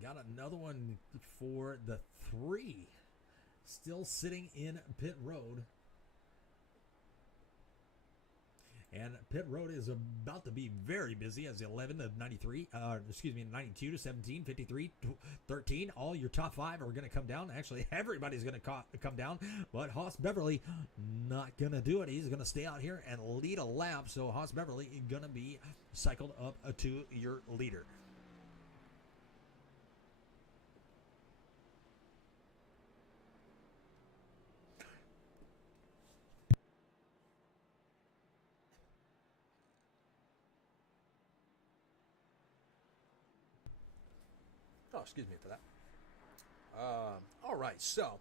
Got another one for the 3. Still sitting in pit road. And pit road is about to be very busy as 11 to 93, 92 to 17, 53, 13. All your top 5 are going to come down. Actually, everybody's going to come down. But Haas Beverly not going to do it. He's going to stay out here and lead a lap. So Haas Beverly is going to be cycled up to your leader. Oh, excuse me for that. All right, so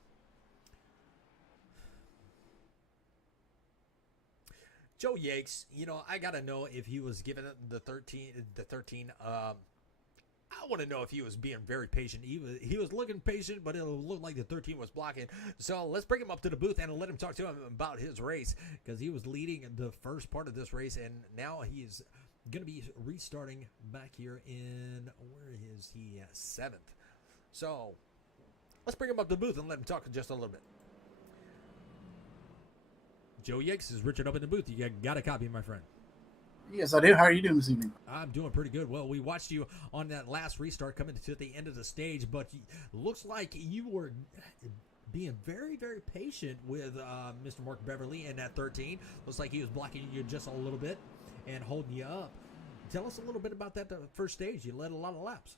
Joe Yakes, I gotta know if he was given the 13. I want to know if he was being very patient. He was looking patient, but it looked like the 13 was blocking. So let's bring him up to the booth and let him talk to him about his race, because he was leading the first part of this race, and now he's going to be restarting back here in, where is he at? 7th. So let's bring him up to the booth and let him talk just a little bit. Joe Yakes is Richard up in the booth. You got a copy, my friend? Yes, I do. How are you doing this evening? I'm doing pretty good. Well, we watched you on that last restart coming to the end of the stage, but looks like you were being very, very patient with Mr. Mark Beverly in that 13. Looks like he was blocking you just a little bit and holding you up. Tell us a little bit about that first stage. You led a lot of laps.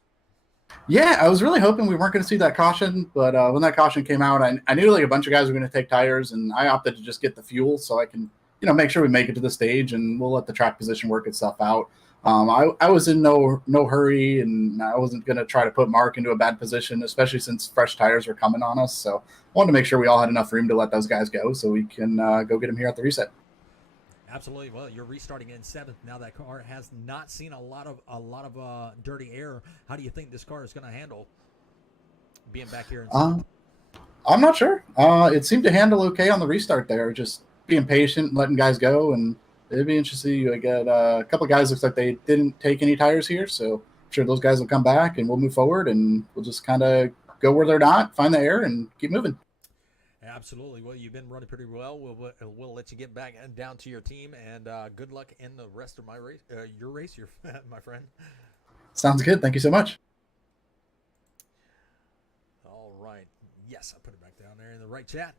Yeah, I was really hoping we weren't going to see that caution, but when that caution came out, I knew like a bunch of guys were going to take tires, and I opted to just get the fuel so I can, make sure we make it to the stage, and we'll let the track position work itself out. I was in no hurry, and I wasn't going to try to put Mark into a bad position, especially since fresh tires were coming on us. So I wanted to make sure we all had enough room to let those guys go so we can go get them here at the reset. Absolutely. Well, you're restarting in 7th. Now that car has not seen a lot of dirty air. How do you think this car is going to handle being back here in 7th? I'm not sure. It seemed to handle okay on the restart there, just being patient, letting guys go, and it'd be interesting. I get a couple of guys looks like they didn't take any tires here, so I'm sure those guys will come back and we'll move forward, and we'll just kind of go where they're not, find the air, and keep moving. Absolutely. Well, you've been running pretty well. We'll let you get back and down to your team, and good luck in the rest of my race, your race, my friend. Sounds good. Thank you so much. All right. Yes, I put it back down there in the right chat.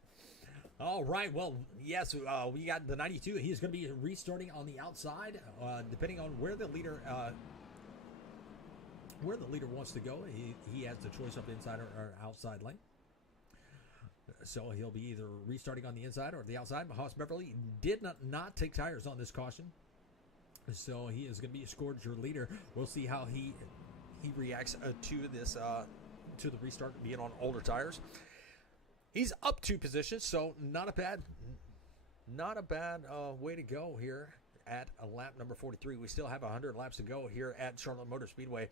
All right. Well, yes, we got the 92. He's going to be restarting on the outside, depending on where the leader wants to go. He has the choice of inside or outside lane. So he'll be either restarting on the inside or the outside. But Haas Beverly did not take tires on this caution. So he is going to be scored as your leader. We'll see how he reacts to this to the restart, being on older tires. He's up 2 positions, so not a bad way to go here at lap number 43. We still have 100 laps to go here at Charlotte Motor Speedway,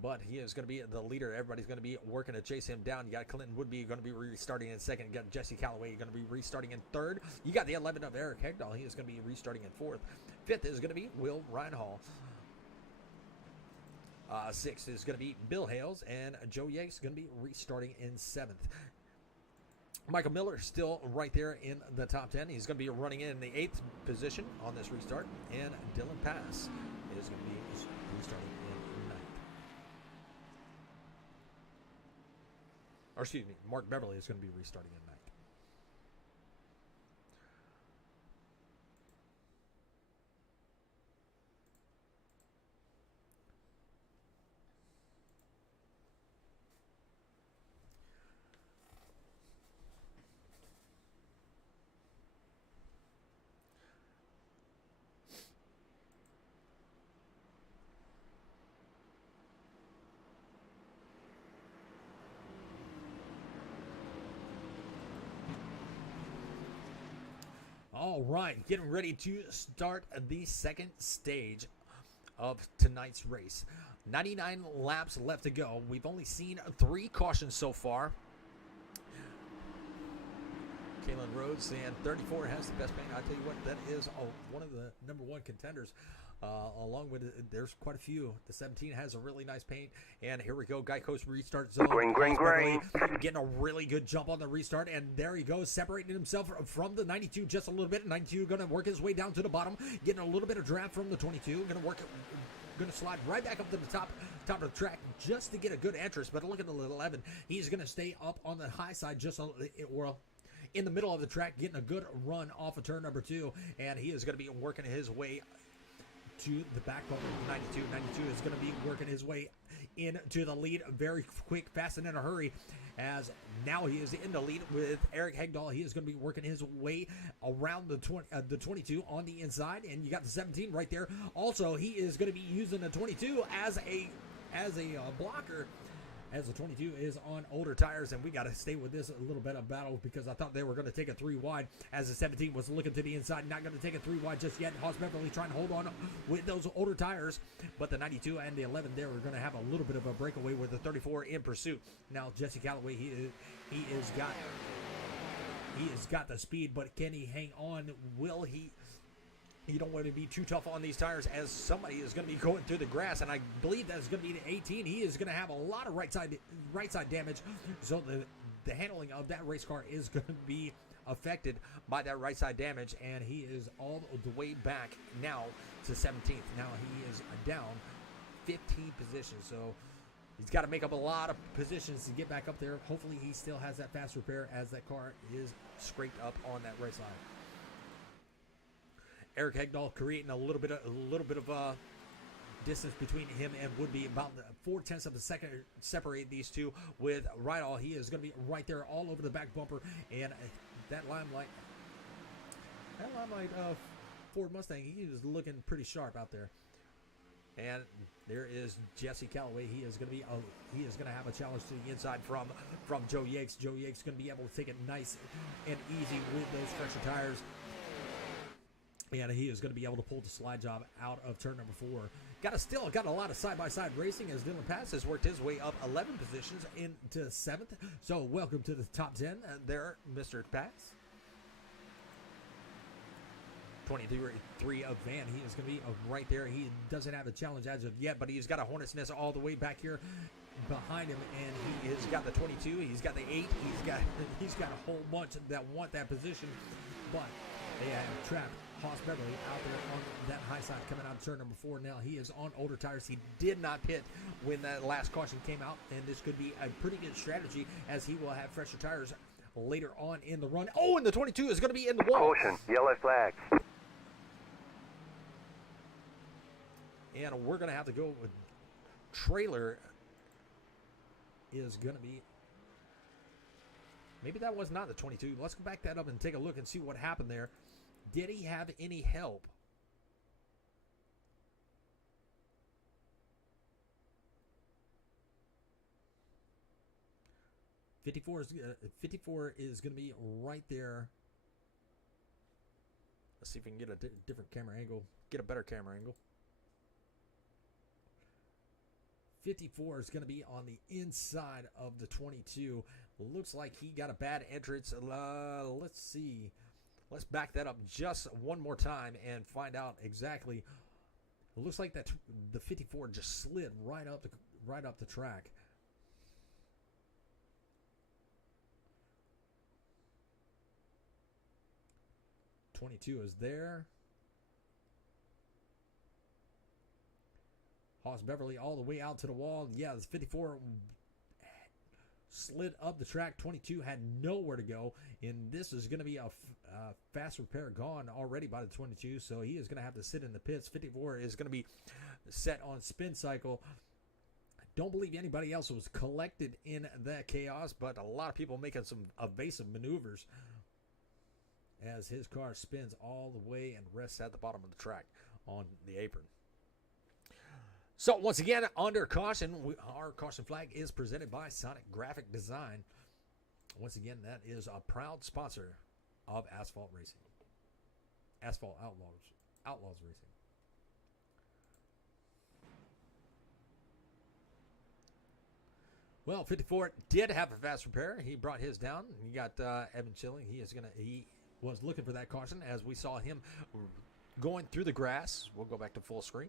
but he is going to be the leader. Everybody's going to be working to chase him down. You got Clinton Woodby going to be restarting in second. You got Jesse Calloway going to be restarting in third. You got the 11 of Eric Hegdahl. He is going to be restarting in fourth. Fifth is going to be Will Reinhall. Sixth is going to be Bill Hales, and Joe Yates is going to be restarting in seventh. Michael Miller still right there in the top 10. He's going to be running in the 8th position on this restart, and Dylan Pass is going to be restarting in 9th. Or excuse me, Mark Beverly is going to be restarting in 9th. All right, getting ready to start the second stage of tonight's race. 99 laps left to go. We've only seen 3 cautions so far. Kalen Rhodes saying 34 has the best paint. I tell you what, that is one of the number 1 contenders. Along with it, there's quite a few. The 17 has a really nice paint. And here we go. Geico's restart zone. Green. Getting a really good jump on the restart. And there he goes, separating himself from the 92 just a little bit. 92 going to work his way down to the bottom. Getting a little bit of draft from the 22. Going to slide right back up to the top of the track just to get a good entrance. But look at the 11. He's going to stay up on the high side just in the middle of the track, getting a good run off of turn number 2. And he is going to be working his way to the back bumper of the 92. 92 is going to be working his way into the lead very quick, fast, and in a hurry, as now he is in the lead with Eric Hegdahl. He is going to be working his way around the 22 on the inside, and you got the 17 right there. Also, he is going to be using the 22 as a blocker, as the 22 is on older tires, and we got to stay with this a little bit of battle, because I thought they were going to take a 3 wide, as the 17 was looking to the inside, not going to take a 3 wide just yet. Haas Beverly trying to hold on with those older tires, but the 92 and the 11 there are going to have a little bit of a breakaway with the 34 in pursuit. Now Jesse Calloway, he has got the speed, but can he hang on? Will he? You don't want to be too tough on these tires, as somebody is going to be going through the grass, and I believe that's going to be the 18. He is going to have a lot of right side damage, so the handling of that race car is going to be affected by that right side damage, and he is all the way back now to 17th. Now he is down 15 positions, so he's got to make up a lot of positions to get back up there. Hopefully he still has that fast repair, as that car is scraped up on that right side. Eric Hegdahl creating a little bit of distance between him and Woodby, about 0.4 of a second separate these two. With Rydall, he is going to be right there all over the back bumper, and that limelight Ford Mustang, he is looking pretty sharp out there. And there is Jesse Calloway. He is going to have a challenge to the inside from Joe Yates. Joe Yates going to be able to take it nice and easy with those fresher tires. And he is going to be able to pull the slide job out of turn number 4. Got a lot of side-by-side racing, as Dylan Pass has worked his way up 11 positions into 7th. So welcome to the top 10 there, Mr. Pass. 23 of Van, he is going to be right there. He doesn't have a challenge as of yet, but he's got a Hornet's Nest all the way back here behind him, and he has got the 22. He's got the 8. He's got a whole bunch that want that position, but they have trapped Haas Beverly out there on that high side coming out of turn number 4. Now he is on older tires. He did not pit when that last caution came out, and this could be a pretty good strategy, as he will have fresher tires later on in the run. Oh, and the 22 is going to be in the wall. Caution, yellow flag. And we're going to have to go with trailer is going to be, maybe that was not the 22. Let's go back that up and take a look and see what happened there. Did he have any help? 54 is going to be right there. Let's see if we can get a different camera angle, get a better camera angle. 54 is going to be on the inside of the 22. Looks like he got a bad entrance. Let's see. Let's back that up just one more time and find out exactly. It looks like that the 54 just slid right up the track. .22 is there. Hoss Beverly all the way out to the wall. Yeah, this 54 slid up the track. 22 had nowhere to go. And this is going to be a fast repair gone already by the 22. So he is going to have to sit in the pits. 54 is going to be set on spin cycle. I don't believe anybody else was collected in that chaos, but a lot of people making some evasive maneuvers as his car spins all the way and rests at the bottom of the track on the apron. So once again, under caution, our caution flag is presented by Sonic Graphic Design. Once again, that is a proud sponsor of Asphalt Racing. Asphalt Outlaws Racing. Well, 54 did have a fast repair. He brought his down. He got Evan Chilling. He was looking for that caution as we saw him going through the grass. We'll go back to full screen.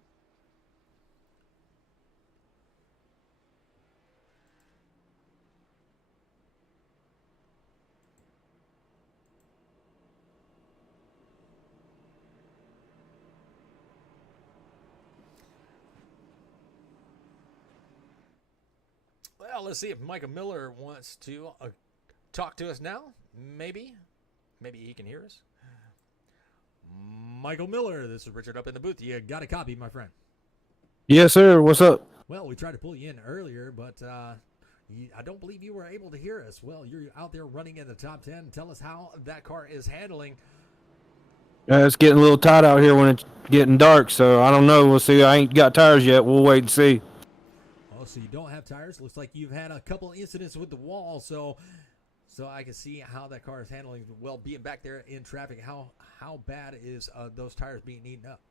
Well, let's see if Michael Miller wants to talk to us now. Maybe he can hear us. Michael Miller, this is Richard up in the booth. You got a copy, my friend? Yes, sir. What's up? Well, we tried to pull you in earlier, but I don't believe you were able to hear us. Well, you're out there running in the top 10. Tell us how that car is handling. It's getting a little tight out here when it's getting dark, so I don't know. We'll see. I ain't got tires yet. We'll wait and see. Oh, so you don't have tires? Looks like you've had a couple incidents with the wall, so I can see how that car is handling. Well, being back there in traffic, how bad is those tires being eaten up?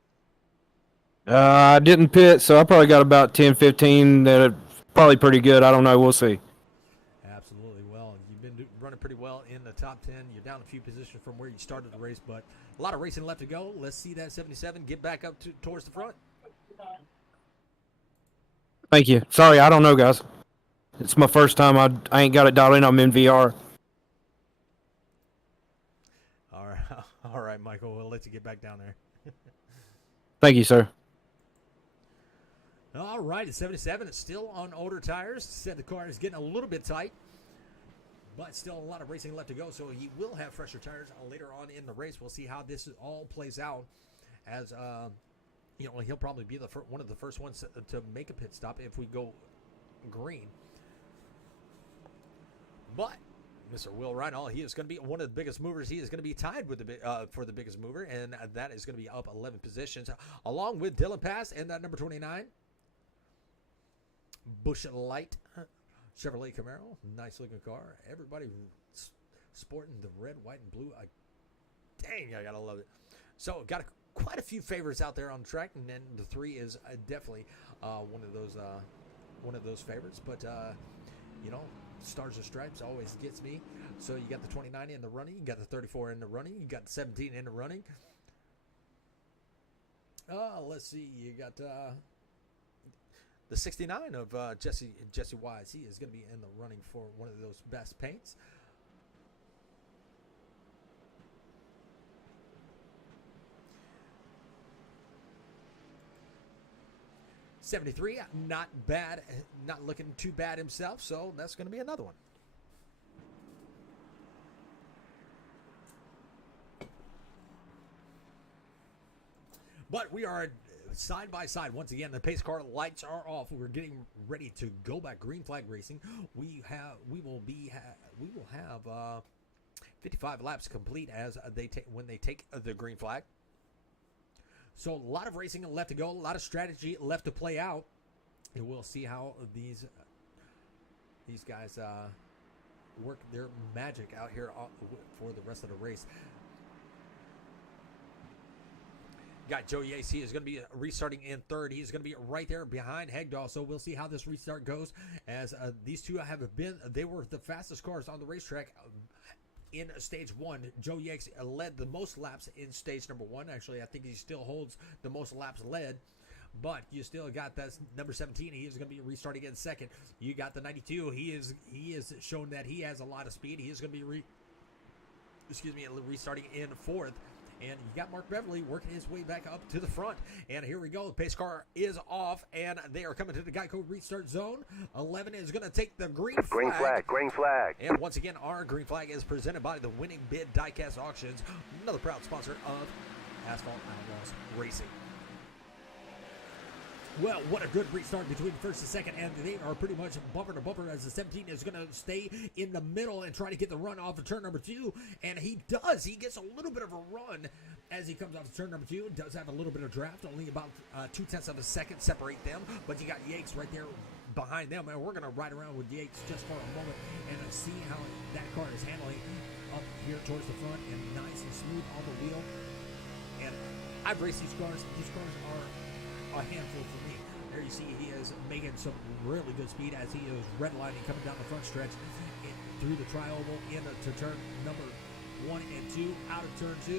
I didn't pit, so I probably got about 10, 15 that are probably pretty good. I don't know. We'll see. Absolutely. Well, you've been running pretty well in the top 10. You're down a few positions from where you started the race, but a lot of racing left to go. Let's see that 77 get back up towards the front. Thank you. Sorry, I don't know, guys. It's my first time. I ain't got it dialed in. I'm in VR. All right, Michael. We'll let you get back down there. Thank you, sir. All right, at 77, it's still on older tires. Said the car is getting a little bit tight, but still a lot of racing left to go. So he will have fresher tires later on in the race. We'll see how this all plays out as he'll probably be one of the first ones to make a pit stop if we go green. But Mr. Will Reinhold, he is going to be one of the biggest movers. He is going to be tied with for the biggest mover, and that is going to be up 11 positions, along with Dylan Pass and that number 29, Bush Light Chevrolet Camaro. Nice looking car. Everybody sporting the red, white, and blue. Dang, I gotta love it. So got quite a few favorites out there on the track, and then the 3 is definitely one of those favorites. But Stars and Stripes always gets me. So you got the 29 in the running, you got the 34 in the running, you got the 17 in the running. Let's see, you got the 69 of Jesse Wise. He is going to be in the running for one of those best paints. '73, not bad, not looking too bad himself, so that's going to be another one. But we are side by side once again. The pace car lights are off. We're getting ready to go back green flag racing. We will have 55 laps complete as when they take the green flag. So a lot of racing left to go, a lot of strategy left to play out, and we'll see how these guys work their magic out here for the rest of the race. Got Joe Yates. He is going to be restarting in third. He's going to be right there behind Hegdahl. So we'll see how this restart goes, as these two they were the fastest cars on the racetrack in stage one. Joe Yates led the most laps in stage number one. Actually, I think he still holds the most laps led. But you still got that number 17. He is going to be restarting in second. You got the 92. He is shown that he has a lot of speed. He is going to be restarting in fourth. And you got Mark Beverly working his way back up to the front. And here we go. The pace car is off, and they are coming to the Geico restart zone. 11 is going to take the green flag. Green flag. And once again, our green flag is presented by the Winning Bid Diecast Auctions, another proud sponsor of Asphalt Outlaws Racing. Well, what a good restart between first and second, and they are pretty much bumper to bumper, as the 17 is going to stay in the middle and try to get the run off of turn number 2, and he does. He gets a little bit of a run as he comes off of turn number 2. Does have a little bit of draft, only about 0.2 of a second separate them, but you got Yates right there behind them, and we're going to ride around with Yates just for a moment and see how that car is handling up here towards the front, and nice and smooth on the wheel. And I've raced these cars. These cars are a handful for me. There you see he is making some really good speed as he is redlining coming down the front stretch through the tri-oval into turn number 1 and 2. Out of turn 2,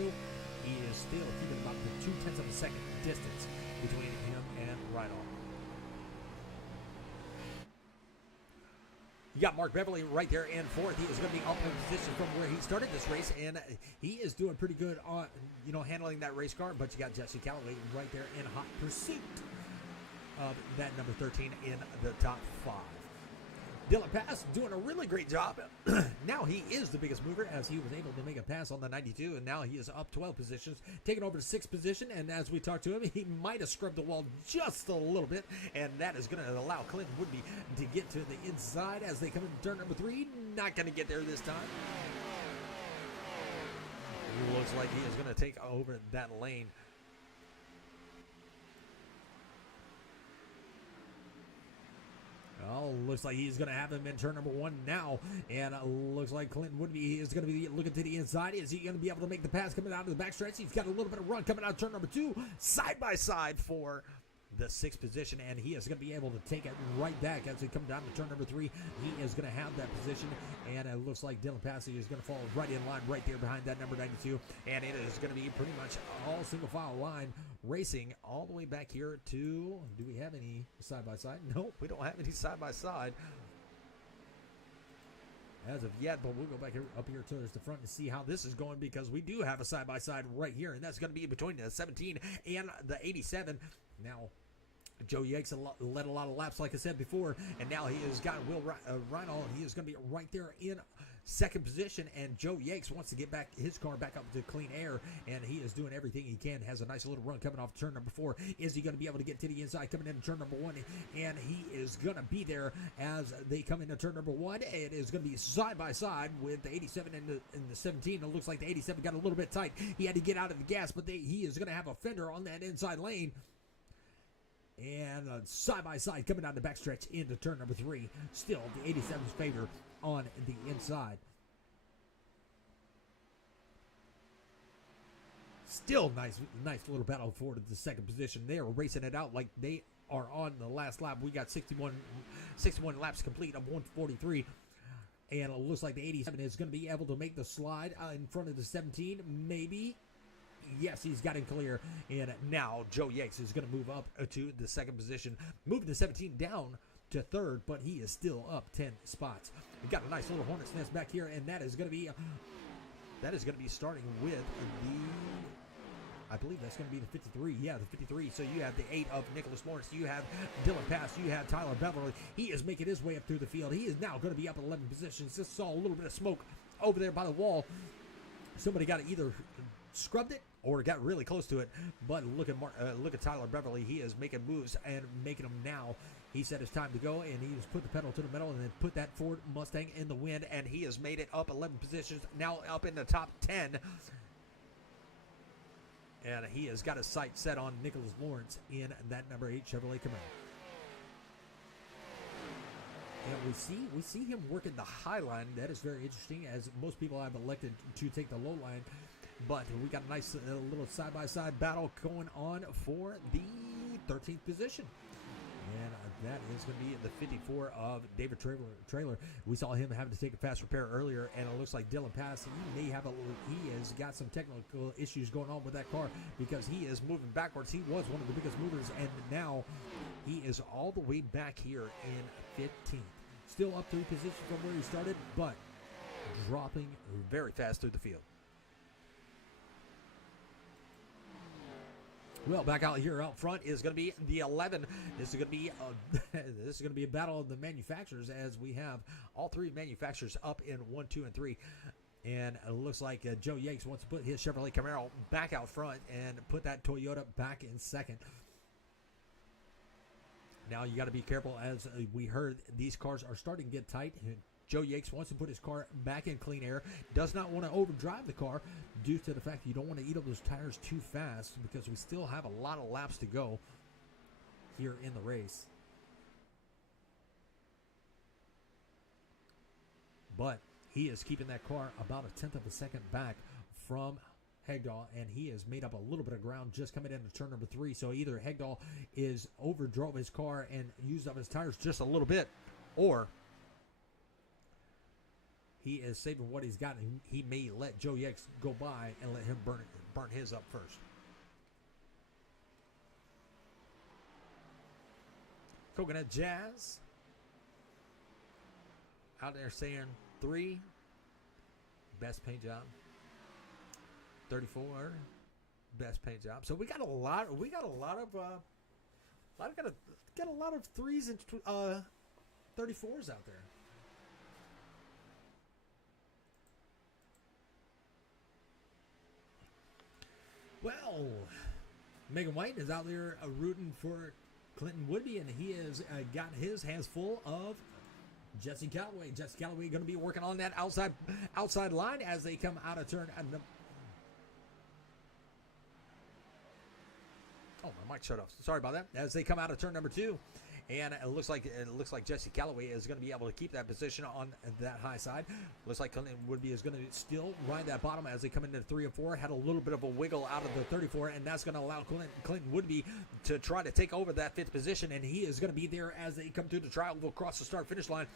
he is still keeping about the 0.2 of a second distance between him and Rydell. You got Mark Beverly right there in fourth. He is going to be up in position from where he started this race, and he is doing pretty good on, handling that race car. But you got Jesse Callaway right there in hot pursuit of that number 13 in the top 5. Dylan Pass doing a really great job. Now he is the biggest mover, as he was able to make a pass on the 92, and now he is up 12 positions, taking over the 6th position. And as we talked to him, he might have scrubbed the wall just a little bit, and that is going to allow Clint Woodby to get to the inside as they come into turn number 3. Not going to get there this time. Looks like he is going to take over that lane. Oh, looks like he's going to have him in turn number 1 now. And looks like Clinton Woodby is going to be looking to the inside. Is he going to be able to make the pass coming out of the backstretch? He's got a little bit of run coming out of turn number 2. Side by side for the 6th position. And he is going to be able to take it right back as they come down to turn number 3. He is going to have that position. And it looks like Dylan Passy is going to fall right in line right there behind that number 92. And it is going to be pretty much all single file line racing all the way back here to, do we have any side-by-side? No, we don't have any side-by-side as of yet, but we'll go back up here towards the front and see how this is going, because we do have a side-by-side right here, and that's going to be between the 17 and the 87. Now, Joe Yates led a lot of laps, like I said before, and now he has got Will Reinhold. He is going to be right there in 2nd position, and Joe Yates wants to get back his car back up to clean air, and he is doing everything he can. Has a nice little run coming off turn number 4. Is he going to be able to get to the inside coming into turn number 1? And he is going to be there as they come into turn number 1. It is going to be side by side with the 87 and the 17. It looks like the 87 got a little bit tight. He had to get out of the gas, but he is going to have a fender on that inside lane. And side by side coming down the backstretch into turn number 3. Still the 87's favor on the inside. Still nice little battle for the 2nd position. They are racing it out like they are on the last lap. We got 61 laps complete of 143. And it looks like the 87 is going to be able to make the slide in front of the 17. Maybe. Yes, he's got him clear. And now Joe Yates is going to move up to the 2nd position, moving the 17 down to 3rd, but he is still up 10 spots. We got a nice little hornet's nest back here, and that is going to be starting with the, I believe that's going to be the 53. Yeah, the 53. So you have the 8 of Nicholas Lawrence. You have Dylan Pass. You have Tyler Beverly. He is making his way up through the field. He is now going to be up 11 positions. Just saw a little bit of smoke over there by the wall. Somebody got either scrubbed it or got really close to it. But look at Tyler Beverly. He is making moves and making them now. He said it's time to go, and he just put the pedal to the metal and then put that Ford Mustang in the wind, and he has made it up 11 positions, now up in the top 10. And he has got his sight set on Nicholas Lawrence in that number 8 Chevrolet Camaro. And we see him working the high line. That is very interesting, as most people have elected to take the low line. But we got a nice little side-by-side battle going on for the 13th position. And that is going to be the 54 of David Trailer. We saw him having to take a fast repair earlier, and it looks like Dylan Pass, he has got some technical issues going on with that car, because he is moving backwards. He was one of the biggest movers, and now he is all the way back here in 15th. Still up 3 positions from where he started, but dropping very fast through the field. Well, back out here out front is going to be the 11. This is going to be a battle of the manufacturers, as we have all 3 manufacturers up in 1, 2, and 3. And it looks like Joe Yates wants to put his Chevrolet Camaro back out front and put that Toyota back in second. Now you got to be careful, as we heard these cars are starting to get tight. Joe Yates wants to put his car back in clean air, does not want to overdrive the car due to the fact that you don't want to eat up those tires too fast, because we still have a lot of laps to go here in the race. But he is keeping that car about a 10th of a second back from Hegdahl, and he has made up a little bit of ground just coming into turn number 3. So either Hegdahl is overdrove his car and used up his tires just a little bit, or he is saving what he's got, and he may let Joe Yates go by and let him burn his up first. Coconut Jazz out there saying 3, best paint job. 34, best paint job. So we got a lot of 3s and 34s out there. Well, Megan White is out there rooting for Clinton Woodby, and he has got his hands full of Jesse Callaway. Jesse Callaway going to be working on that outside line as they come out of turn. Oh, my mic shut off. Sorry about that. As they come out of turn number 2, and it looks like Jesse Callaway is going to be able to keep that position on that high side. Looks like Clinton Woodby is going to still ride that bottom as they come into 3 and 4. Had a little bit of a wiggle out of the 34, and that's going to allow Clinton Woodby to try to take over that 5th position, and he is going to be there as they come through the trial. Will cross the start-finish line.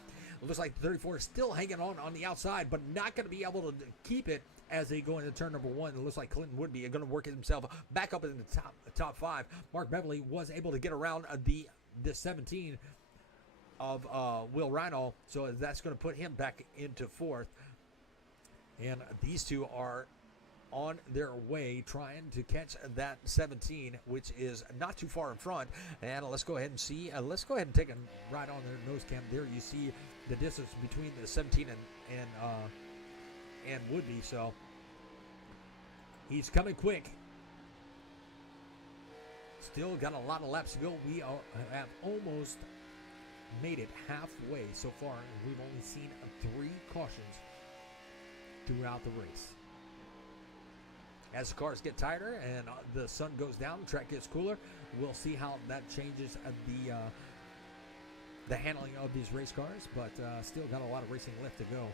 It looks like the 34 is still hanging on the outside, but not going to be able to keep it as they go into turn number 1. It looks like Clinton Woodby is going to work himself back up in the top 5. Mark Beverly was able to get around the 17 of Will Reinhold, so that's going to put him back into 4th. And these two are on their way trying to catch that 17, which is not too far in front. And let's go ahead and see. Let's go ahead and take a ride on their nose cam. There you see the distance between the 17 and Woodby. So he's coming quick. Still got a lot of laps to go. We have almost made it halfway so far. We've only seen 3 cautions throughout the race. As the cars get tighter and the sun goes down, the track gets cooler, we'll see how that changes the handling of these race cars, but still got a lot of racing left to go.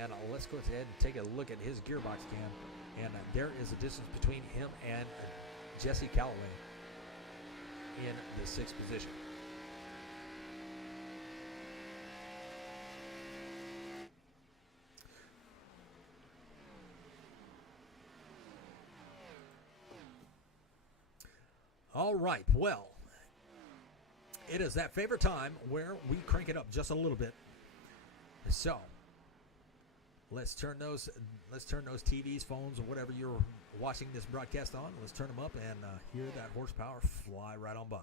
And let's go ahead and take a look at his gearbox cam. And there is a distance between him and Jesse Callaway in the 6th position. All right, well, it is that favorite time where we crank it up just a little bit. So let's turn those TVs, phones, or whatever you're watching this broadcast on. Let's turn them up and hear that horsepower fly right on by.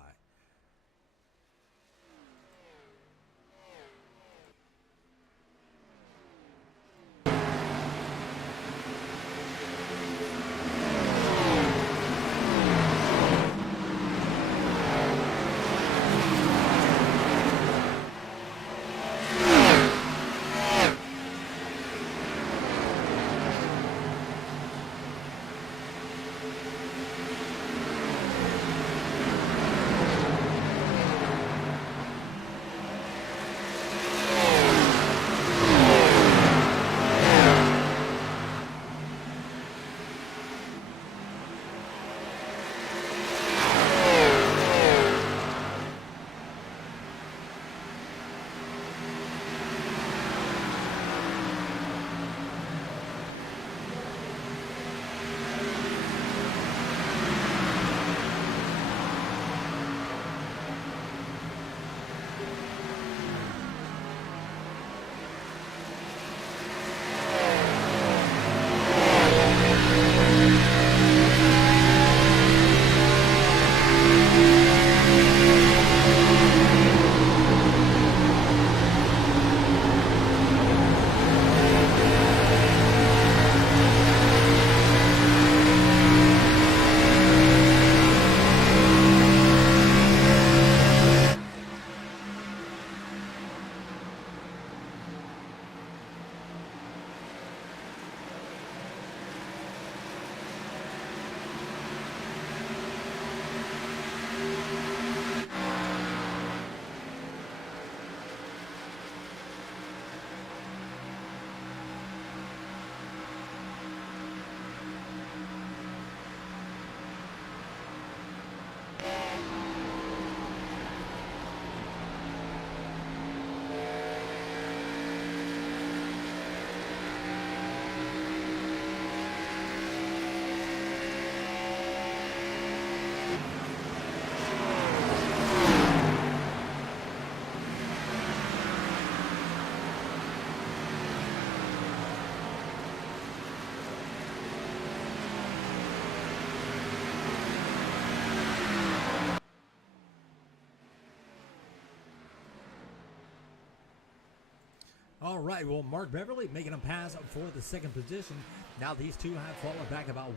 All right, well, Mark Beverly making a pass for the second position. Now these two have fallen back about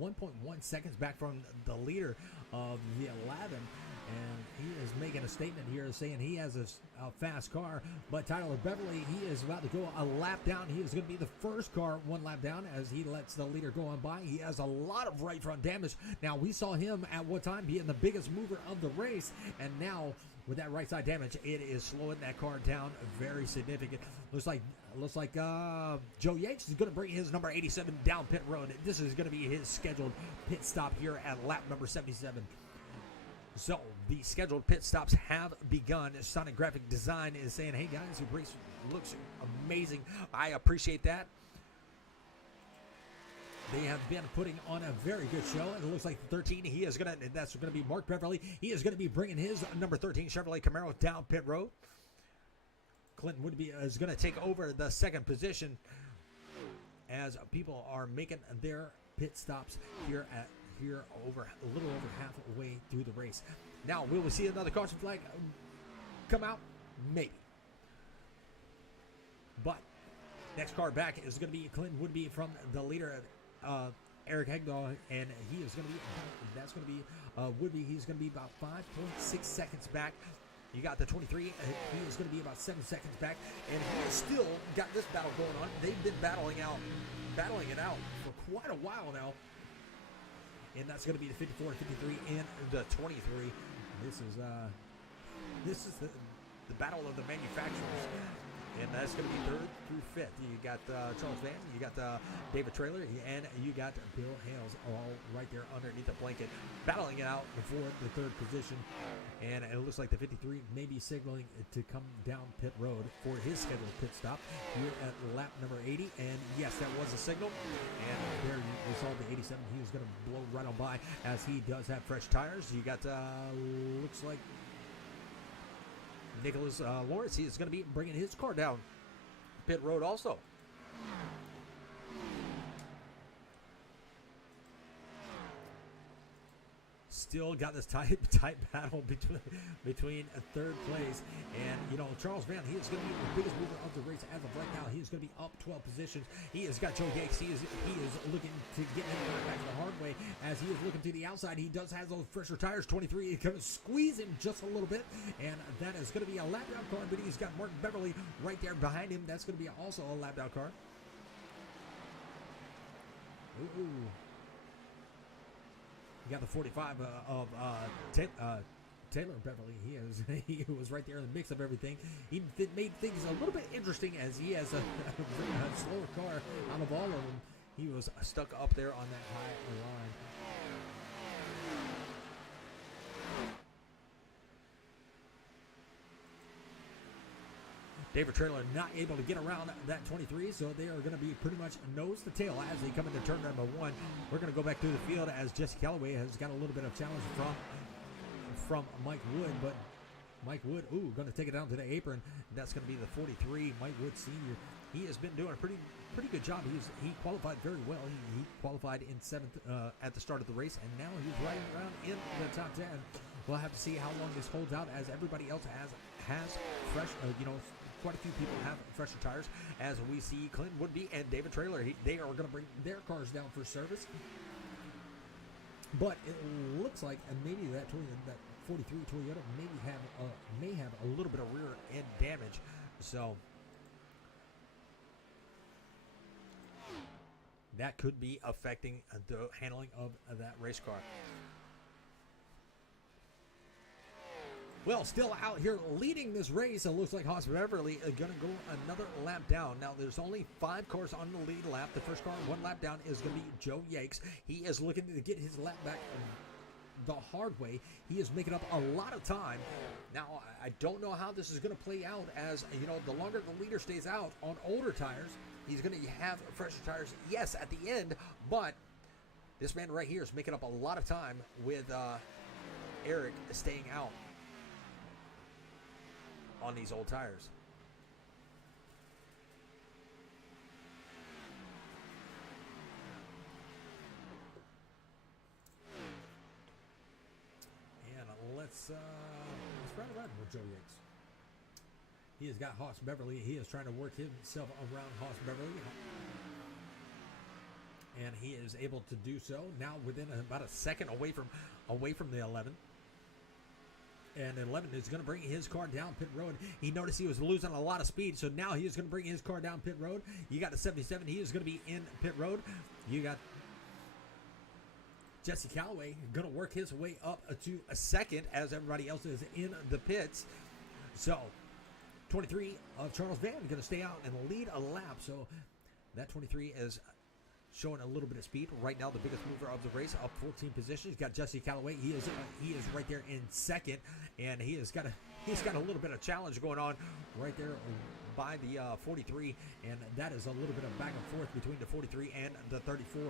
1.1 seconds back from the leader of the 11. And he is making a statement here saying he has a fast car. But Tyler Beverly, he is about to go a lap down. He is going to be the first car one lap down as he lets the leader go on by. He has a lot of right front damage. Now, we saw him at one time being the biggest mover of the race. And now, with that right side damage, it is slowing that car down very significant. Looks like Joe Yates is going to bring his number 87 down pit road. This is going to be his scheduled pit stop here at lap number 77. So the scheduled pit stops have begun. Sonic Graphic Design is saying, hey guys, your race looks amazing. I appreciate that. They have been putting on a very good show. It looks like the 13, that's going to be Mark Beverly. He is going to be bringing his number 13 Chevrolet Camaro down pit road. Clinton Woodby is going to take over the second position as people are making their pit stops here a little over halfway through the race. Now, will we see another caution flag come out? Maybe. But next car back is going to be Clinton Woodby from the leader, Eric Hegdahl, and he is going to be, that's going to be Woodby. He's going to be about 5.6 seconds back. You got the 23. He is going to be about 7 seconds back, and he has still got this battle going on. They've been battling it out for quite a while now. And that's going to be the 54, 53, and the 23. This is the battle of the manufacturers. And that's going to be third through fifth. You got Charles Van, you got David Traylor, and you got Bill Hales all right there underneath the blanket, battling it out for the third position. And it looks like the 53 may be signaling to come down pit road for his scheduled pit stop here at lap number 80. And yes, that was a signal. And there you saw the 87. He was going to blow right on by as he does have fresh tires. You got, looks like Nicholas Lawrence, he is going to be bringing his car down pit road also. Still got this tight battle between third place and Charles Van. He is going to be the biggest mover of the race as of right now. He is going to be up 12 positions. He has got Joe Yates. He is looking to get him back the hard way as he is looking to the outside. He does have those fresher tires. 23 is going to squeeze him just a little bit, and that is going to be a lap down car. But he's got Mark Beverly right there behind him. That's going to be also a lap down car. Ooh. You got the 45 of Taylor Beverly. He was right there in the mix of everything. He made things a little bit interesting as he has a slower car out of all of them. He was stuck up there on that high line. David Traylor not able to get around that 23, so they are going to be pretty much nose to tail as they come into turn number one. We're going to go back through the field as Jesse Calloway has got a little bit of challenge from Mike Wood, but Mike Wood, going to take it down to the apron. That's going to be the 43, Mike Wood Sr. He has been doing a pretty good job. He qualified very well. He qualified in 7th at the start of the race, and now he's riding around in the top 10. We'll have to see how long this holds out as everybody else has fresh, quite a few people have fresher tires, as we see Clinton Woodby and David Traylor. They are going to bring their cars down for service. But it looks like maybe that 43 Toyota may have a little bit of rear end damage. So that could be affecting the handling of that race car. Well, still out here leading this race, it looks like Haas Beverly is going to go another lap down. Now, there's only 5 cars on the lead lap. The first car, 1 lap down, is going to be Joe Yakes. He is looking to get his lap back the hard way. He is making up a lot of time. Now, I don't know how this is going to play out as, the longer the leader stays out on older tires, he's going to have fresher tires, yes, at the end, but this man right here is making up a lot of time with Eric staying out on these old tires. And let's run around with Joe Yates. He has got Haas Beverly. He is trying to work himself around Haas Beverly. And he is able to do so now within about a second away from the 11. And 11 is going to bring his car down pit road. He noticed he was losing a lot of speed, so now he is going to bring his car down pit road. You got the 77. He is going to be in pit road. You got Jesse Calloway going to work his way up to a second as everybody else is in the pits. So 23 of Charles Van going to stay out and lead a lap. So that 23 is showing a little bit of speed right now. The biggest mover of the race, up 14 positions. Got Jesse Calloway. He is right there in second, and he's got a little bit of challenge going on right there by the 43, and that is a little bit of back and forth between the 43 and the 34.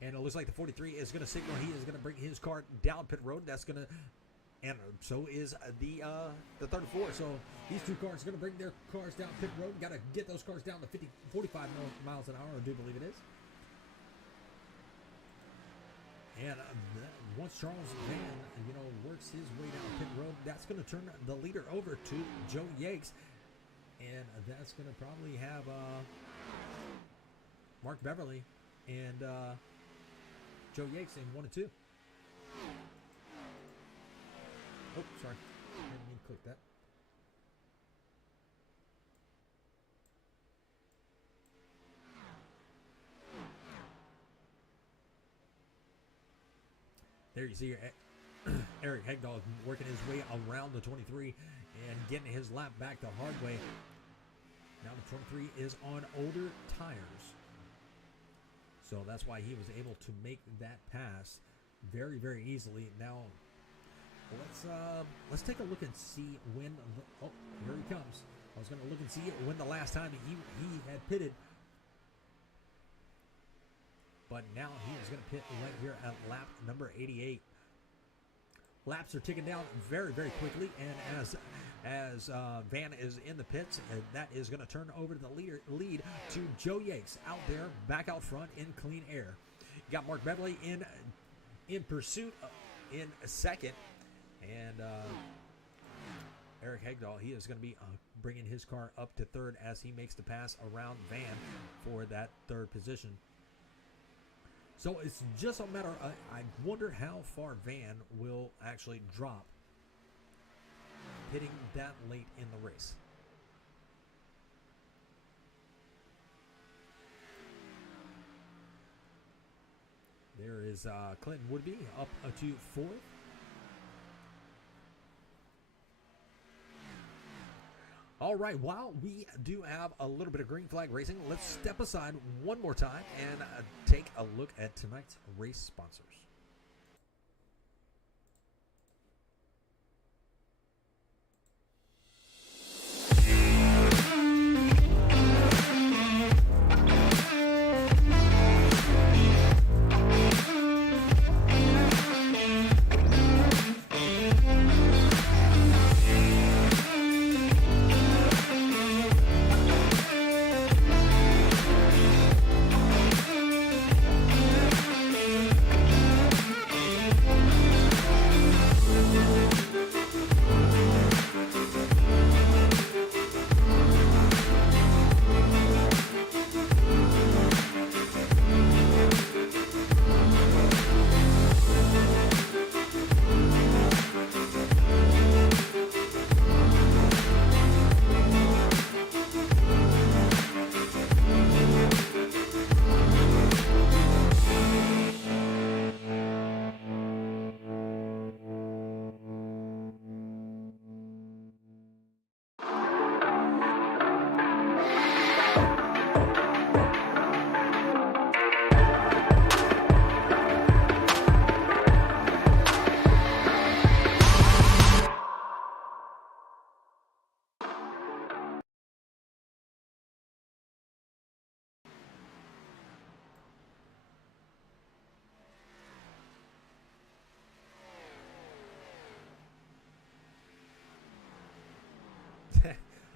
And it looks like the 43 is going to signal he is going to bring his car down pit road. That's going to, and so is the 34. So these two cars are going to bring their cars down pit road. Got to get those cars down to 45 miles an hour. I do believe it is. And once Charles Van, works his way down pit road, that's going to turn the leader over to Joe Yates. And that's going to probably have Mark Beverly and Joe Yates in 1 and 2. Oh, sorry. I didn't mean to click that. There you see Eric Hegdahl working his way around the 23 and getting his lap back the hard way. Now the 23 is on older tires. So that's why he was able to make that pass very, very easily. Now let's take a look and see when here he comes. I was going to look and see when the last time he had pitted. But now he is going to pit right here at lap number 88. Laps are ticking down very, very quickly, and as Van is in the pits, that is going to turn over the lead to Joe Yates out there, back out front in clean air. You got Mark Beverly in pursuit in second, and Eric Hegdahl, he is going to be bringing his car up to third as he makes the pass around Van for that third position. So it's just a matter of, I wonder how far Van will actually drop hitting that late in the race. There is Clinton Woodby up to fourth. All right, while we do have a little bit of green flag racing, let's step aside one more time and take a look at tonight's race sponsors.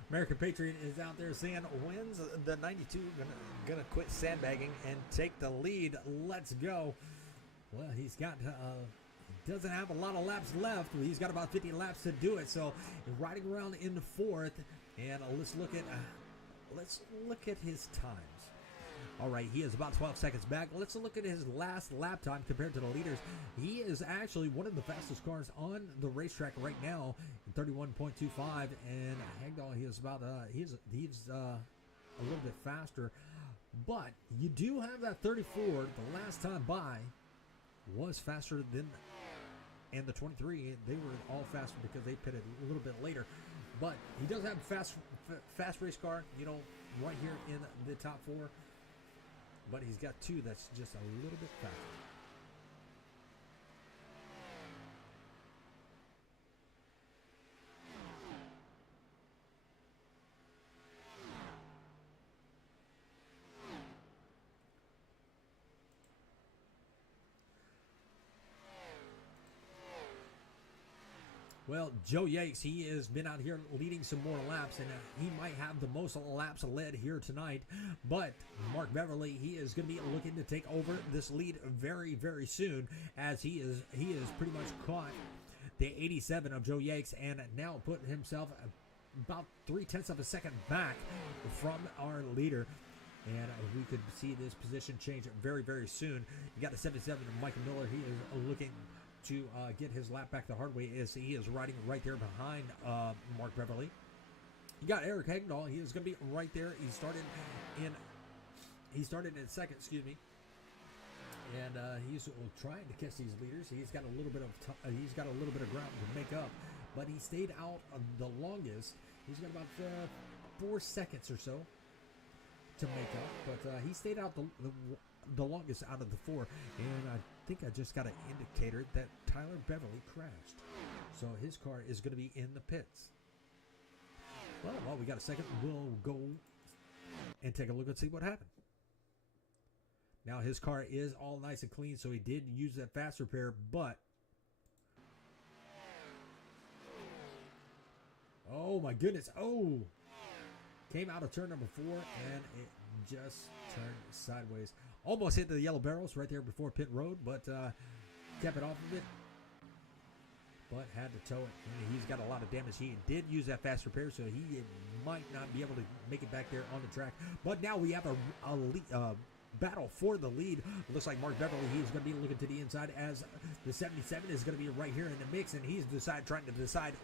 American Patriot is out there saying, when's the 92 gonna quit sandbagging and take the lead? Let's go. Well, he's got doesn't have a lot of laps left. He's got about 50 laps to do it. So riding around in the fourth, And let's look at his times. All right, he is about 12 seconds back. Let's look at his last lap time compared to the leaders. He is actually one of the fastest cars on the racetrack right now, 31.25. And Hagdahl, he is about he's a little bit faster, but you do have that 34. The last time by was faster than, and the 23. They were all faster because they pitted a little bit later. But he does have a fast race car, right here in the top 4. But he's got 2 that's just a little bit faster. Well, Joe Yates, he has been out here leading some more laps, and he might have the most laps led here tonight. But Mark Beverly, he is going to be looking to take over this lead very, very soon, as he is pretty much caught the 87 of Joe Yates and now put himself about 0.3 of a second back from our leader. And we could see this position change very, very soon. You got the 77 of Michael Miller. He is looking to get his lap back the hard way, as he is riding right there behind Mark Beverly. You got Eric Hagdahl. He is going to be right there. He started in second, excuse me, and he's trying to catch these leaders. He's got a little bit of ground to make up, but he stayed out the longest. He's got about 4 seconds or so to make up, but he stayed out the longest out of the 4, and I think I just got an indicator that Tyler Beverly crashed, so his car is going to be in the pits. Well, while we got a second, we'll go and take a look and see what happened. Now his car is all nice and clean, so he did use that fast repair, but oh my goodness, came out of turn number 4 and it just turned sideways. Almost hit the yellow barrels right there before pit road, but kept it off of it. But had to tow it. And he's got a lot of damage. He did use that fast repair, so he might not be able to make it back there on the track. But now we have a battle for the lead. Looks like Mark Beverly, he's going to be looking to the inside, as the 77 is going to be right here in the mix, and he's trying to decide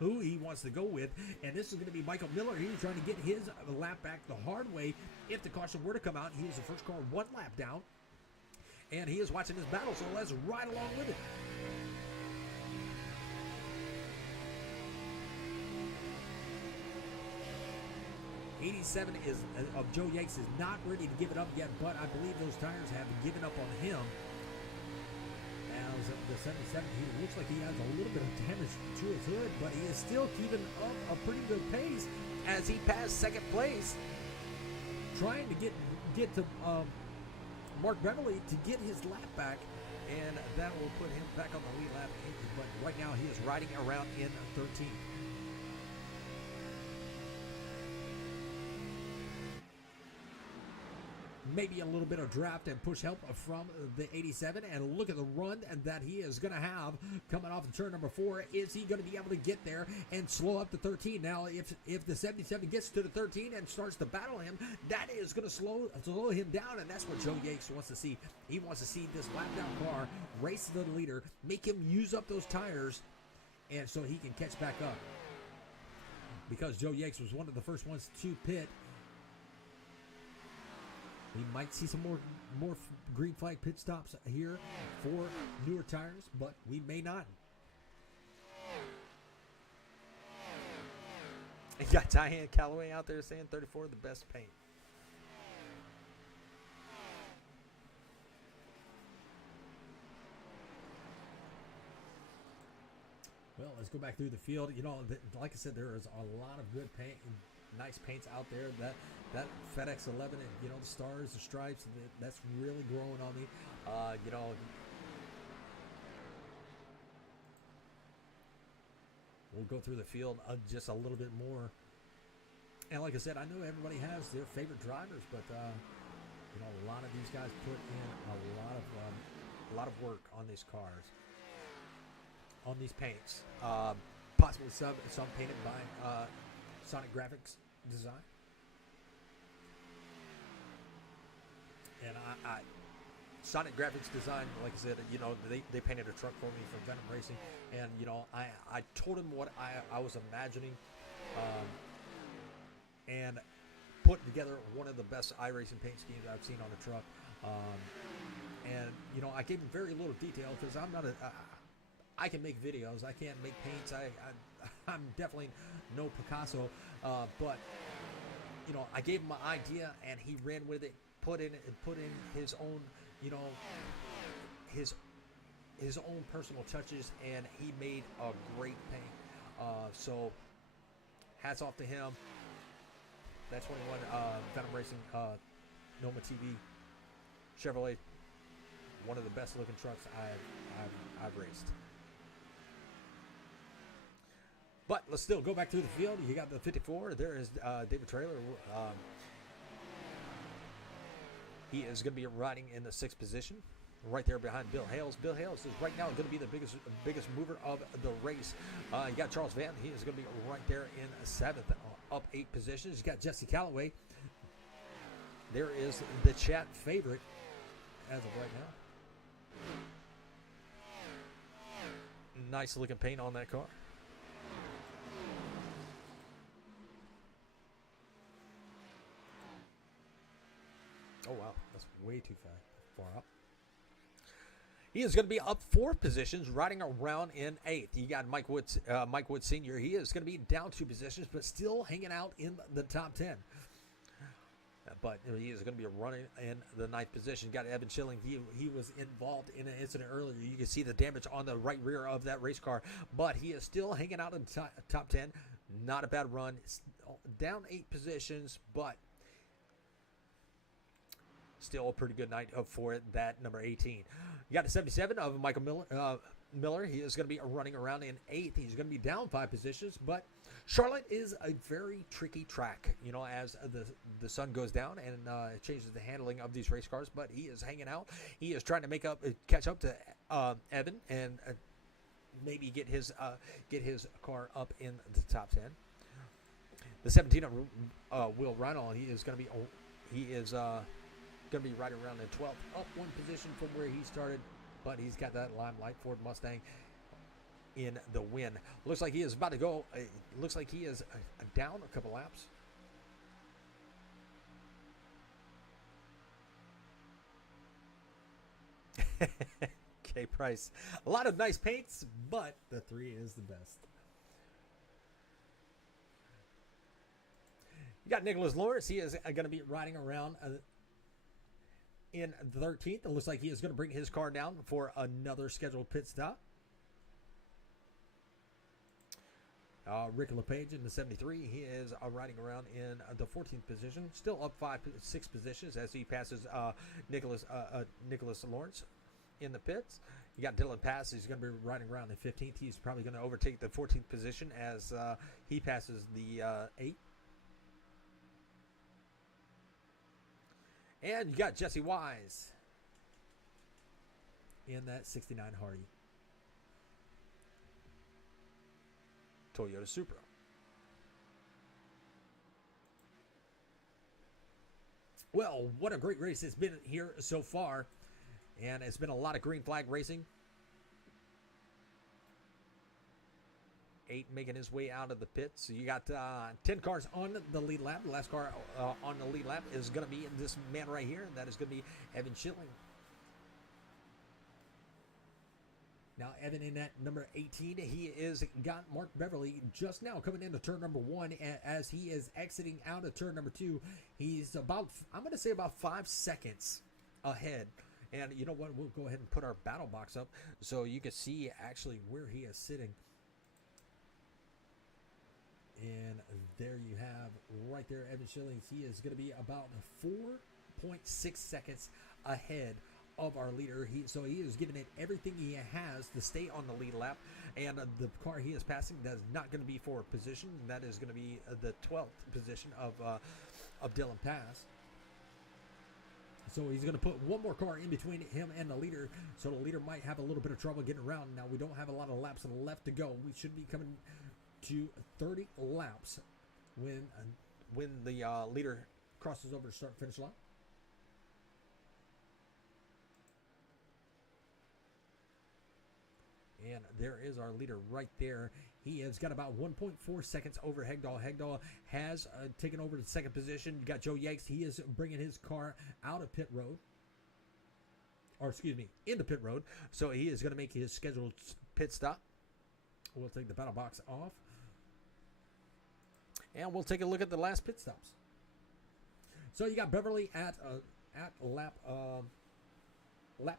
who he wants to go with. And this is going to be Michael Miller. He's trying to get his lap back the hard way. If the caution were to come out, he is the first car 1 lap down, and he is watching this battle, so let's ride along with it. '87 of Joe Yates is not ready to give it up yet, but I believe those tires have given up on him. As the 77, he looks like he has a little bit of damage to his hood, but he is still keeping up a pretty good pace as he passed second place, trying to get to Mark Beverly to get his lap back, and that will put him back on the lead lap. But right now he is riding around in 13th. Maybe a little bit of draft and push help from the 87, and look at the run that he is going to have coming off of turn number 4. Is he going to be able to get there and slow up to 13? Now, if the 77 gets to the 13 and starts to battle him, that is going to slow him down, and that's what Joe Yates wants to see. He wants to see this lap down car race the leader, make him use up those tires, and so he can catch back up. Because Joe Yates was one of the first ones to pit, we might see some more green flag pit stops here for newer tires, but we may not. You got Diane Calloway out there saying 34 the best paint. Well, let's go back through the field. Like I said, there is a lot of good paint, nice paints out there. That FedEx 11 and the stars, the stripes, that's really growing on me. We'll go through the field just a little bit more. And like I said, I know everybody has their favorite drivers, but a lot of these guys put in a lot of work on these cars, on these paints. Possibly some painted by Sonic Graphics design. And I Sonic Graphics design, like I said, you know, they painted a truck for me for Venom Racing, and you know, I told him what I was imagining, and put together one of the best iRacing paint schemes I've seen on a truck. And you know, I gave him very little detail because I'm not I can make videos, I can't make paints. I'm definitely no Picasso, but you know, I gave him my idea and he ran with it, put in his own, you know, his own personal touches, and he made a great paint. So hats off to him. That 21 Venom Racing Noma TV Chevrolet, one of the best looking trucks I've raced. But let's still go back through the field. You got the 54. There is David Traylor. He is going to be riding in the 6th position, right there behind Bill Hales. Bill Hales is right now going to be the biggest mover of the race. You got Charles Van. He is going to be right there in 7th, up 8 positions. You got Jesse Calloway. There is the chat favorite as of right now. Nice looking paint on that car. Oh, wow. That's way too far up. He is going to be up 4 positions, riding around in 8th. You got Mike Woods Sr. He is going to be down 2 positions, but still hanging out in the top 10. But he is going to be running in the 9th position. You got Evan Schilling. He was involved in an incident earlier. You can see the damage on the right rear of that race car, but he is still hanging out in the top 10. Not a bad run. Down 8 positions, but still a pretty good night for that number 18. You got the 77 of Michael Miller. He is going to be running around in 8th. He's going to be down 5 positions, but Charlotte is a very tricky track, you know, as the sun goes down and it changes the handling of these race cars, but he is hanging out. He is trying to catch up to Evan and maybe get his car up in the top 10. The 17 of Will Reinhold, he is going to be right around the 12th, up 1 position from where he started, but he's got that Limelight Ford Mustang in the win. Looks like he is about to go. Looks like he is down a couple laps. K Price. A lot of nice paints, but the 3 is the best. You got Nicholas Lawrence. He is going to be riding around in 13th. It looks like he is going to bring his car down for another scheduled pit stop. Rick LePage in the 73. He is riding around in the 14th position, still up 6 positions as he passes Nicholas Lawrence in the pits. You got Dylan Pass. He's going to be riding around in 15th. He's probably going to overtake the 14th position as he passes the 8th. And you got Jesse Wise in that 69 Hardy Toyota Supra. Well, what a great race it's been here so far. And it's been a lot of green flag racing. 8 making his way out of the pits. So you got 10 cars on the lead lap. The last car on the lead lap is going to be this man right here. And that is going to be Evan Schilling. Now, Evan in that number 18, he is got Mark Beverly just now coming into turn number 1. As he is exiting out of turn number 2, he's about, I'm going to say about 5 seconds ahead. And you know what? We'll go ahead and put our battle box up so you can see actually where he is sitting. And there you have right there, Evan Schilling. He is going to be about 4.6 seconds ahead of our leader. So he is giving it everything he has to stay on the lead lap. And the car he is passing, that is not going to be for position. That is going to be the 12th position of Dylan Pass. So he's going to put one more car in between him and the leader. So the leader might have a little bit of trouble getting around. Now, we don't have a lot of laps left to go. We should be coming to 30 laps when the leader crosses over the start finish line. And there is our leader right there. He has got about 1.4 seconds over Hegdahl. Hegdahl has taken over the second position. You got Joe Yanks. He is bringing his car out of pit road. Or excuse me, into pit road. So he is going to make his scheduled pit stop. We'll take the battle box off. And we'll take a look at the last pit stops. So you got Beverly at lap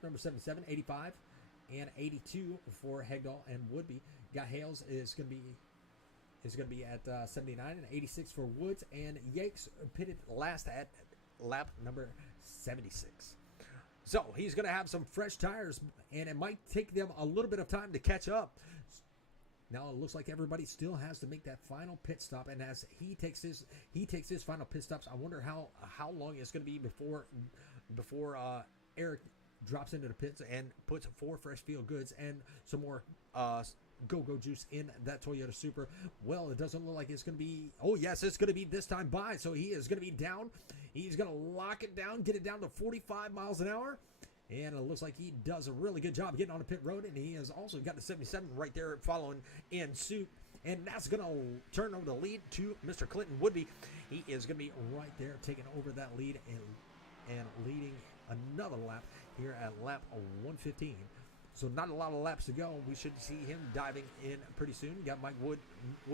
number 77, 85. And 82 for Hegdahl and Woodby. Got Hales is going to be at 79 and 86 for Woods, and Yakes pitted last at lap number 76. So he's going to have some fresh tires, and it might take them a little bit of time to catch up. Now it looks like everybody still has to make that final pit stop, and as he takes his final pit stops, I wonder how long it's going to be before Eric drops into the pits and puts 4 fresh field goods and some more go-go juice in that Toyota Supra. Well, it doesn't look like it's going to be... Oh, yes, it's going to be this time by. So he is going to be down. He's going to lock it down, get it down to 45 miles an hour. And it looks like he does a really good job getting on the pit road. And he has also got the 77 right there following in suit. And that's going to turn over the lead to Mr. Clinton Woodby. He is going to be right there taking over that lead and leading another lap here at lap 115. So not a lot of laps to go. We should see him diving in pretty soon. Got Mike Wood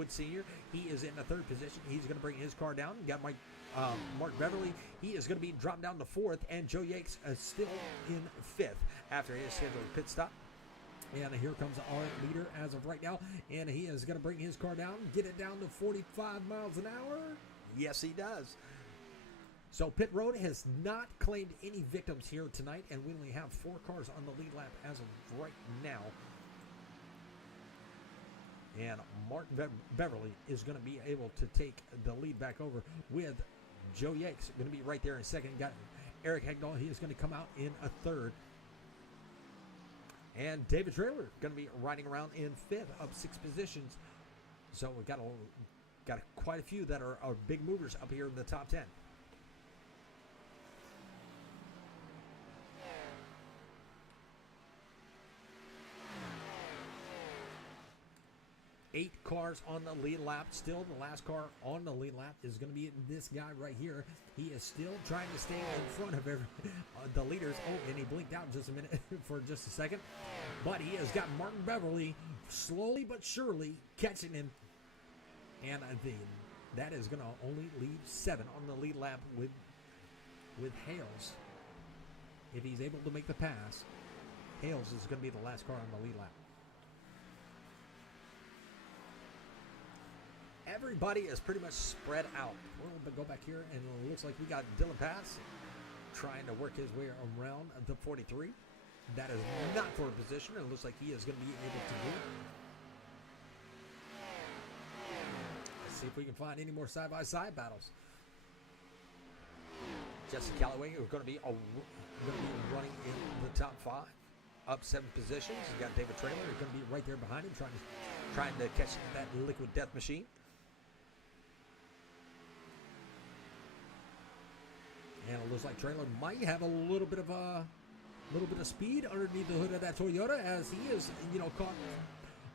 Sr. He is in the 3rd position. He's going to bring his car down. Got Mark Beverly. He is going to be dropped down to 4th. And Joe Yakes is still in 5th after his scheduled pit stop. And here comes our leader as of right now. And he is going to bring his car down, get it down to 45 miles an hour. Yes, he does. So pit road has not claimed any victims here tonight, and we only have 4 cars on the lead lap as of right now. And Mark Beverly is going to be able to take the lead back over with Joe Yakes going to be right there in 2nd. Got Eric Hegdahl. He is going to come out in a 3rd. And David Traylor going to be riding around in 5th, up 6 positions. So we've got quite a few that are big movers up here in the top 10. 8 cars on the lead lap. Still, the last car on the lead lap is going to be this guy right here. He is still trying to stay in front of the leaders. Oh, and he blinked out just a minute for just a second. But he has got Martin Beverly slowly but surely catching him. And that is going to only leave 7 on the lead lap with Hales. If he's able to make the pass, Hales is going to be the last car on the lead lap. Everybody is pretty much spread out. We'll go back here, and it looks like we got Dylan Pass trying to work his way around the 43. That is not for a position. It looks like he is going to be able to do it. Let's see if we can find any more side-by-side battles. Jesse Calloway is going to be running in the top 5, up 7 positions. You got David Traylor who's going to be right there behind him, trying to catch that liquid death machine. And it looks like Traylor might have a little bit of speed underneath the hood of that Toyota, as he is,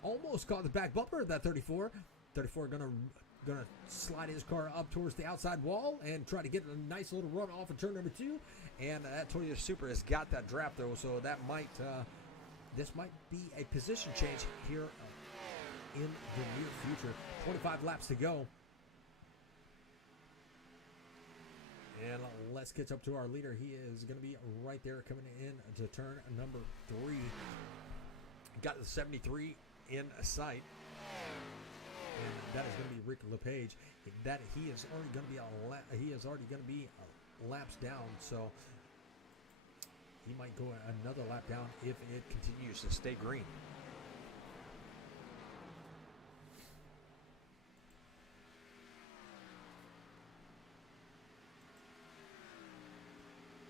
almost caught the back bumper of that 34. 34 gonna slide his car up towards the outside wall and try to get a nice little run off of turn number 2. And that Toyota Supra has got that draft though, so that might this might be a position change here in the near future. 25 laps to go. And let's catch up to our leader. He is going to be right there coming in to turn number 3. Got the 73 in sight. And that is going to be Rick LePage. That he is already going to be laps down, so he might go another lap down if it continues to stay green.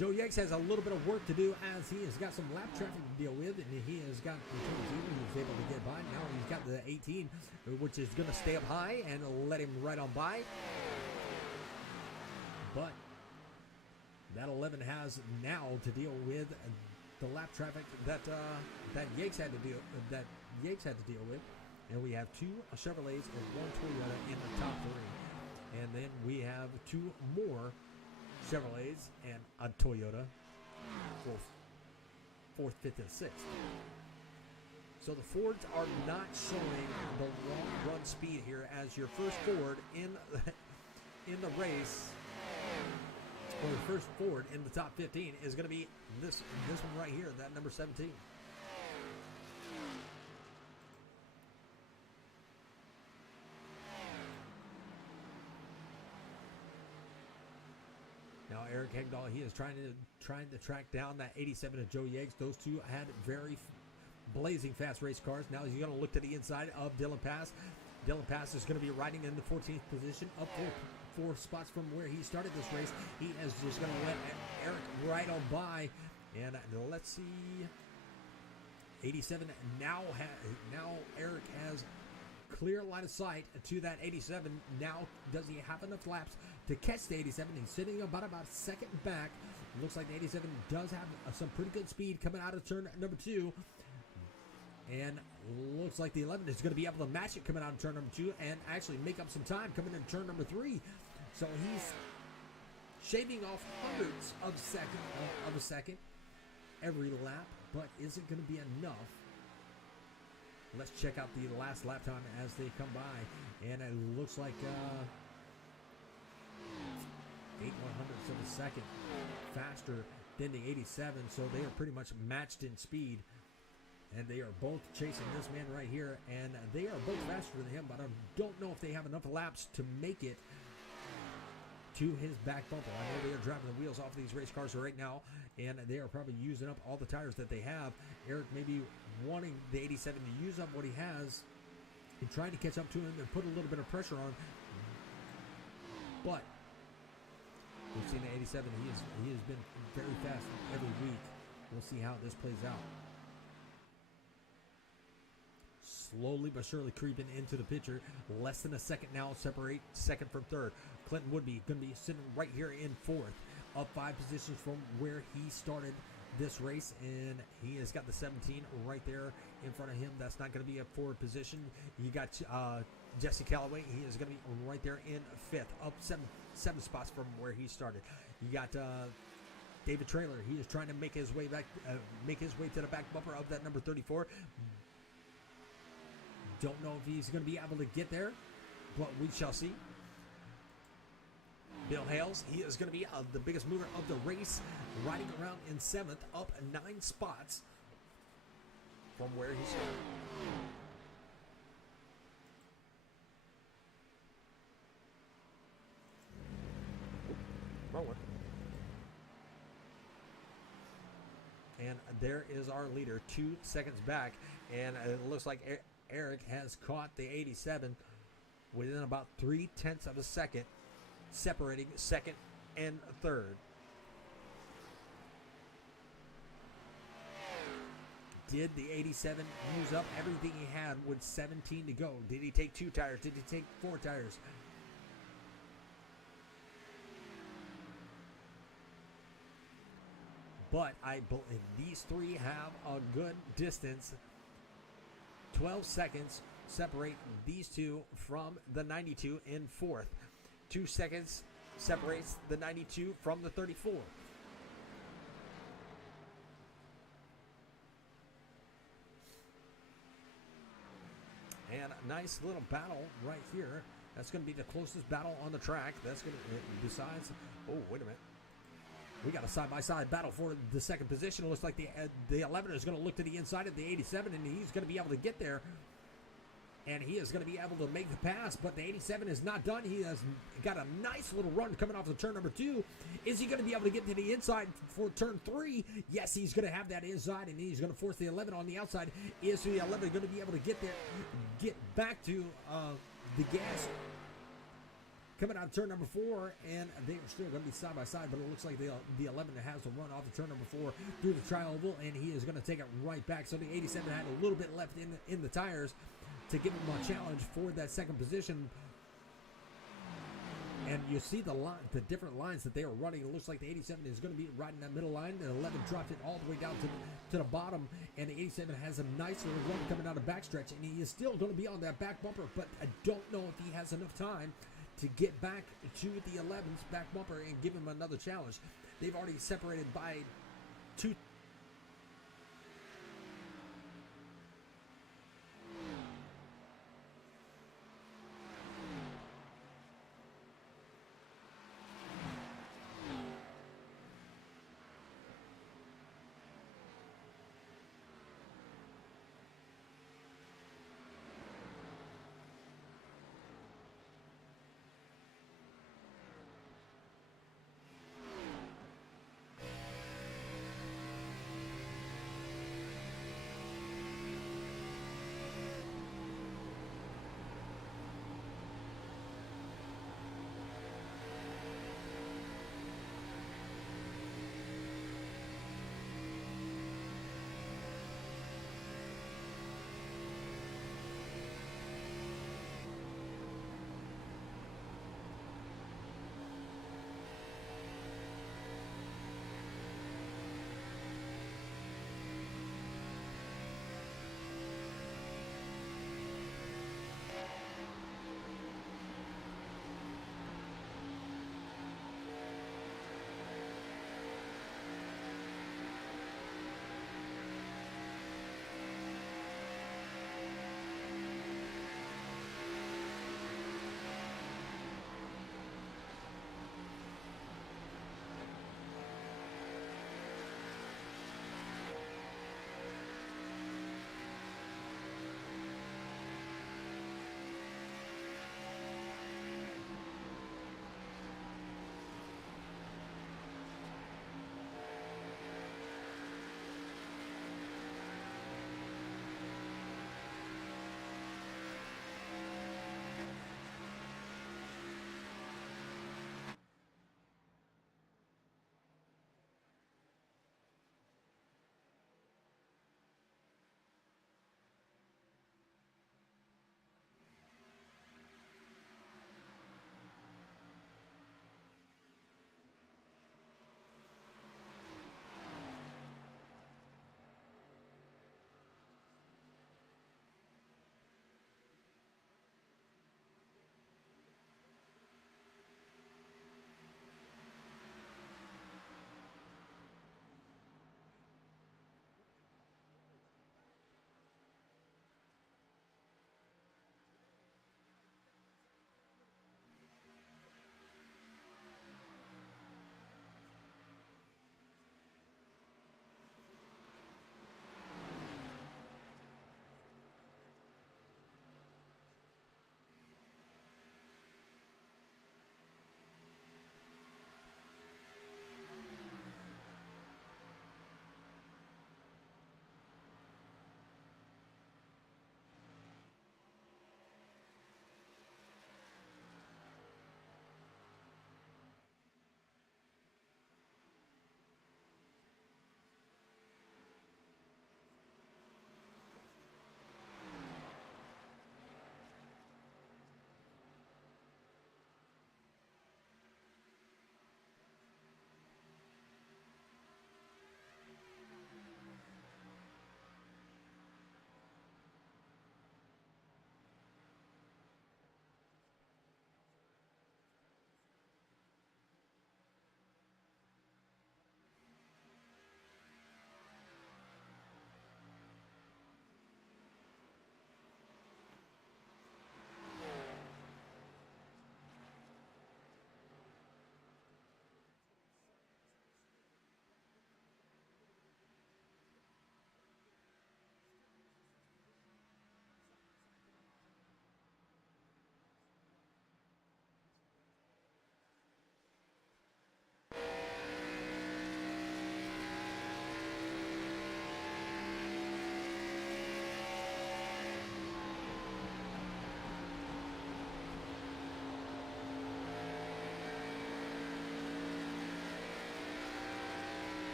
Joe Yanks has a little bit of work to do as he has got some lap traffic to deal with, and he has got the 22. He's able to get by. Now he's got the 18, which is going to stay up high and let him right on by. But that 11 has now to deal with the lap traffic that Yanks had to deal with, and we have 2 Chevrolets and 1 Toyota in the top 3, and then we have 2 more Chevrolets and a Toyota for 4th, 5th, and 6th. So the Fords are not showing the long run speed here, as your first Ford in the race, or the first Ford in the top 15 is going to be this one right here, that number 17. Now Eric Hegdahl, he is trying to track down that 87 of Joe Yanks. Those two had very blazing fast race cars. Now he's going to look to the inside of Dylan Pass. Dylan Pass is going to be riding in the 14th position, up 4 spots from where he started this race. He is just going to let Eric right on by. And let's see, 87 now Eric has clear line of sight to that 87. Now, does he have enough laps to catch the 87? He's sitting about a second back. Looks like the 87 does have some pretty good speed coming out of turn number 2. And looks like the 11 is going to be able to match it coming out of turn number 2 and actually make up some time coming into turn number 3. So he's shaving off hundreds of a second every lap, but is it going to be enough? Let's check out the last lap time as they come by, and it looks like 8/100ths of a second faster than the 87, so they are pretty much matched in speed, and they are both chasing this man right here, and they are both faster than him, but I don't know if they have enough laps to make it to his back bumper. I know they are driving the wheels off these race cars right now, and they are probably using up all the tires that they have. Eric may be wanting the 87 to use up what he has and trying to catch up to him and put a little bit of pressure on. But we've seen the 87. He has been very fast every week. We'll see how this plays out. Slowly but surely creeping into the picture. Less than a second now separate second from third. Clinton Woodby going to be sitting right here in 4th, up 5 positions from where he started this race, and he has got the 17 right there in front of him. That's not going to be a forward position. You got Jesse Callaway. He is going to be right there in 5th, up 7 spots from where he started. You got David Traylor. He is trying to make his way back, to the back bumper of that number 34. Don't know if he's going to be able to get there, but we shall see. Bill Hales, he is going to be the biggest mover of the race, riding around in 7th, up 9 spots from where he started. Wrong one. And there is our leader, 2 seconds back, and it looks like Eric has caught the 87 within about 0.3 of a second, separating second and third. Did the 87 use up everything he had with 17 to go? Did he take 2 tires? Did he take 4 tires? But I believe these 3 have a good distance. 12 seconds separate these 2 from the 92 in 4th. 2 seconds separates the 92 from the 34. And a nice little battle right here. That's going to be the closest battle on the track. That's going to, besides, oh, wait a minute. We got a side-by-side battle for the second position. It looks like the 11 is going to look to the inside of the 87, and he's going to be able to get there. And he is going to be able to make the pass, but the 87 is not done. He has got a nice little run coming off of turn number 2. Is he going to be able to get to the inside for turn 3? Yes, he's going to have that inside, and he's going to force the 11 on the outside. Is the 11 going to be able to get there, get back to the gas coming out of turn number 4, and they are still going to be side by side, but it looks like the 11 has to run off of turn number 4 through the tri-oval, and he is going to take it right back. So the 87 had a little bit left in the tires to give him a challenge for that second position. And you see the different lines that they are running. It looks like the 87 is going to be riding that middle line. The 11 dropped it all the way down to the bottom. And the 87 has a nice little run coming out of backstretch. And he is still going to be on that back bumper. But I don't know if he has enough time to get back to the 11's back bumper and give him another challenge. They've already separated by 2.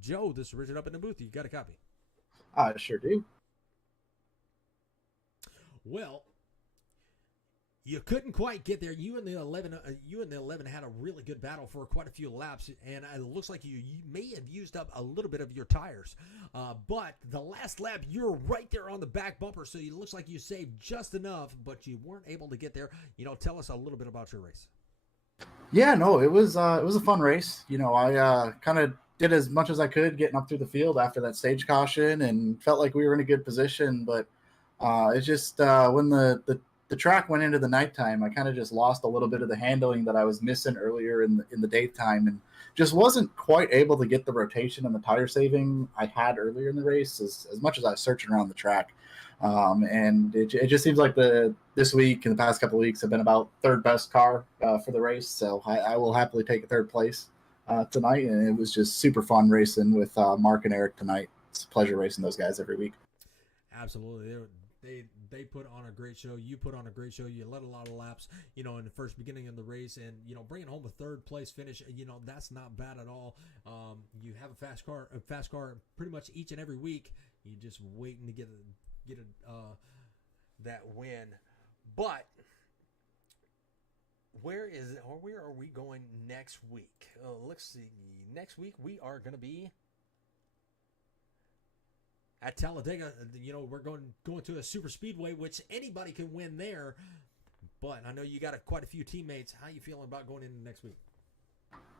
Joe, this is Richard up in the booth. You got a copy? I sure do. Well, you couldn't quite get there. You and the 11 had a really good battle for quite a few laps, and it looks like you may have used up a little bit of your tires. But the last lap, you're right there on the back bumper, so it looks like you saved just enough, but you weren't able to get there. Tell us a little bit about your race. Yeah, no, it was a fun race. I kind of did as much as I could getting up through the field after that stage caution, and felt like we were in a good position. But it's just when the track went into the nighttime, I kind of just lost a little bit of the handling that I was missing earlier in the daytime, and just wasn't quite able to get the rotation and the tire saving I had earlier in the race as much as I was searching around the track. And it just seems like this week and the past couple of weeks have been about third best car for the race. So I will happily take a third place tonight. And it was just super fun racing with Mark and Eric tonight. It's a pleasure racing those guys every week. Absolutely. They put on a great show. You put on a great show. You led a lot of laps, in the first beginning of the race, and bringing home a third place finish, that's not bad at all. You have a fast car pretty much each and every week. You just waiting to get that win. But where are we going next week? Let's see. Next week we are going to be at Talladega. We're going to a super speedway, which anybody can win there. But I know you got quite a few teammates. How you feeling about going into next week?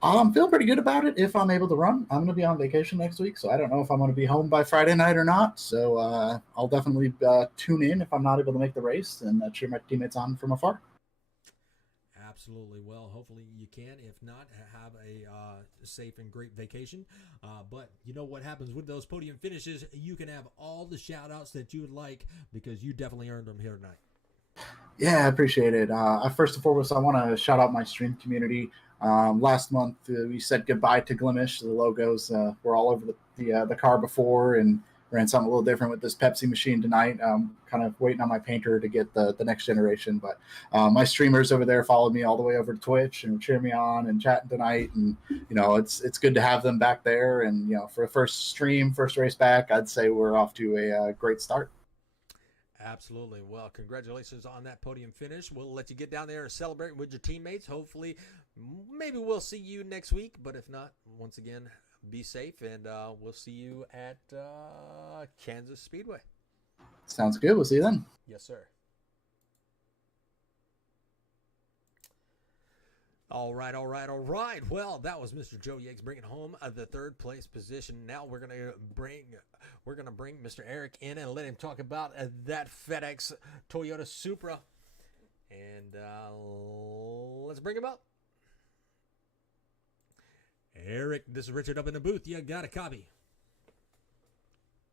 I'm feeling pretty good about it if I'm able to run. I'm going to be on vacation next week, so I don't know if I'm going to be home by Friday night or not. So I'll definitely tune in if I'm not able to make the race and cheer my teammates on from afar. Absolutely. Well, hopefully you can. If not, have a safe and great vacation. But you know what happens with those podium finishes? You can have all the shout-outs that you would like because you definitely earned them here tonight. Yeah, I appreciate it. First and foremost, I want to shout out my stream community. Last month, we said goodbye to Glimish. The logos were all over the car before, and ran something a little different with this Pepsi machine tonight. Kind of waiting on my painter to get the next generation. But my streamers over there followed me all the way over to Twitch and cheer me on and chatting tonight. And, it's good to have them back there. And, for a first race back, I'd say we're off to a great start. Absolutely. Well, congratulations on that podium finish. We'll let you get down there and celebrate with your teammates. Hopefully, maybe we'll see you next week. But if not, once again, be safe, and we'll see you at Kansas Speedway. Sounds good. We'll see you then. Yes, sir. All right. Well, that was Mr. Joe Yates bringing home the third place position. Now we're gonna bring Mr. Eric in and let him talk about that FedEx Toyota Supra, and let's bring him up. Eric, this is Richard up in the booth. You got a copy?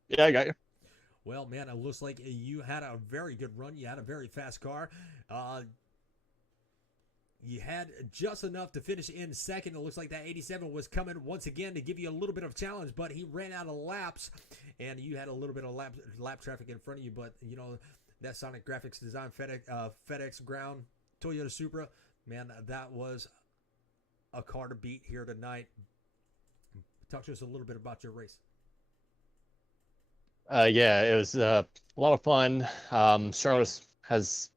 Yeah, I got you. Well, man, it looks like you had a very good run. You had a very fast car. You had just enough to finish in second. It looks like that 87 was coming once again to give you a little bit of challenge, but he ran out of laps, and you had a little bit of lap traffic in front of you. But, that Sonic Graphics Design FedEx Ground Toyota Supra, man, that was a car to beat here tonight. Talk to us a little bit about your race. Yeah, it was a lot of fun. Charlotte has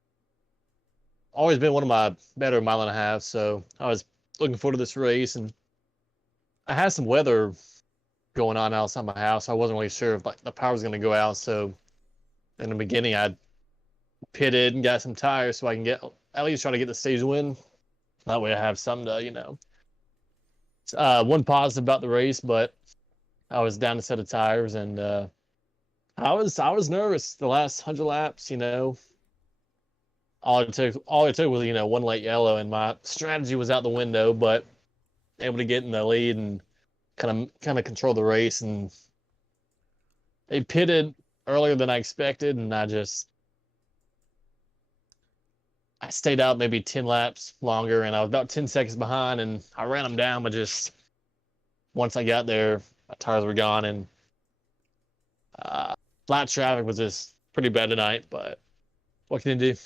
always been one of my better mile and a half, so I was looking forward to this race. And I had some weather going on outside my house. I wasn't really sure if the power was going to go out, so in the beginning I pitted and got some tires so I can at least try to get the stage win. That way I have something to, one positive about the race, but I was down a set of tires, and I was nervous the last 100 laps. All it took was one late yellow, and my strategy was out the window. But able to get in the lead and kind of control the race, and they pitted earlier than I expected, and I stayed out maybe 10 laps longer, and I was about 10 seconds behind, and I ran them down. But just once I got there, my tires were gone, and flat traffic was just pretty bad tonight. But what can you do?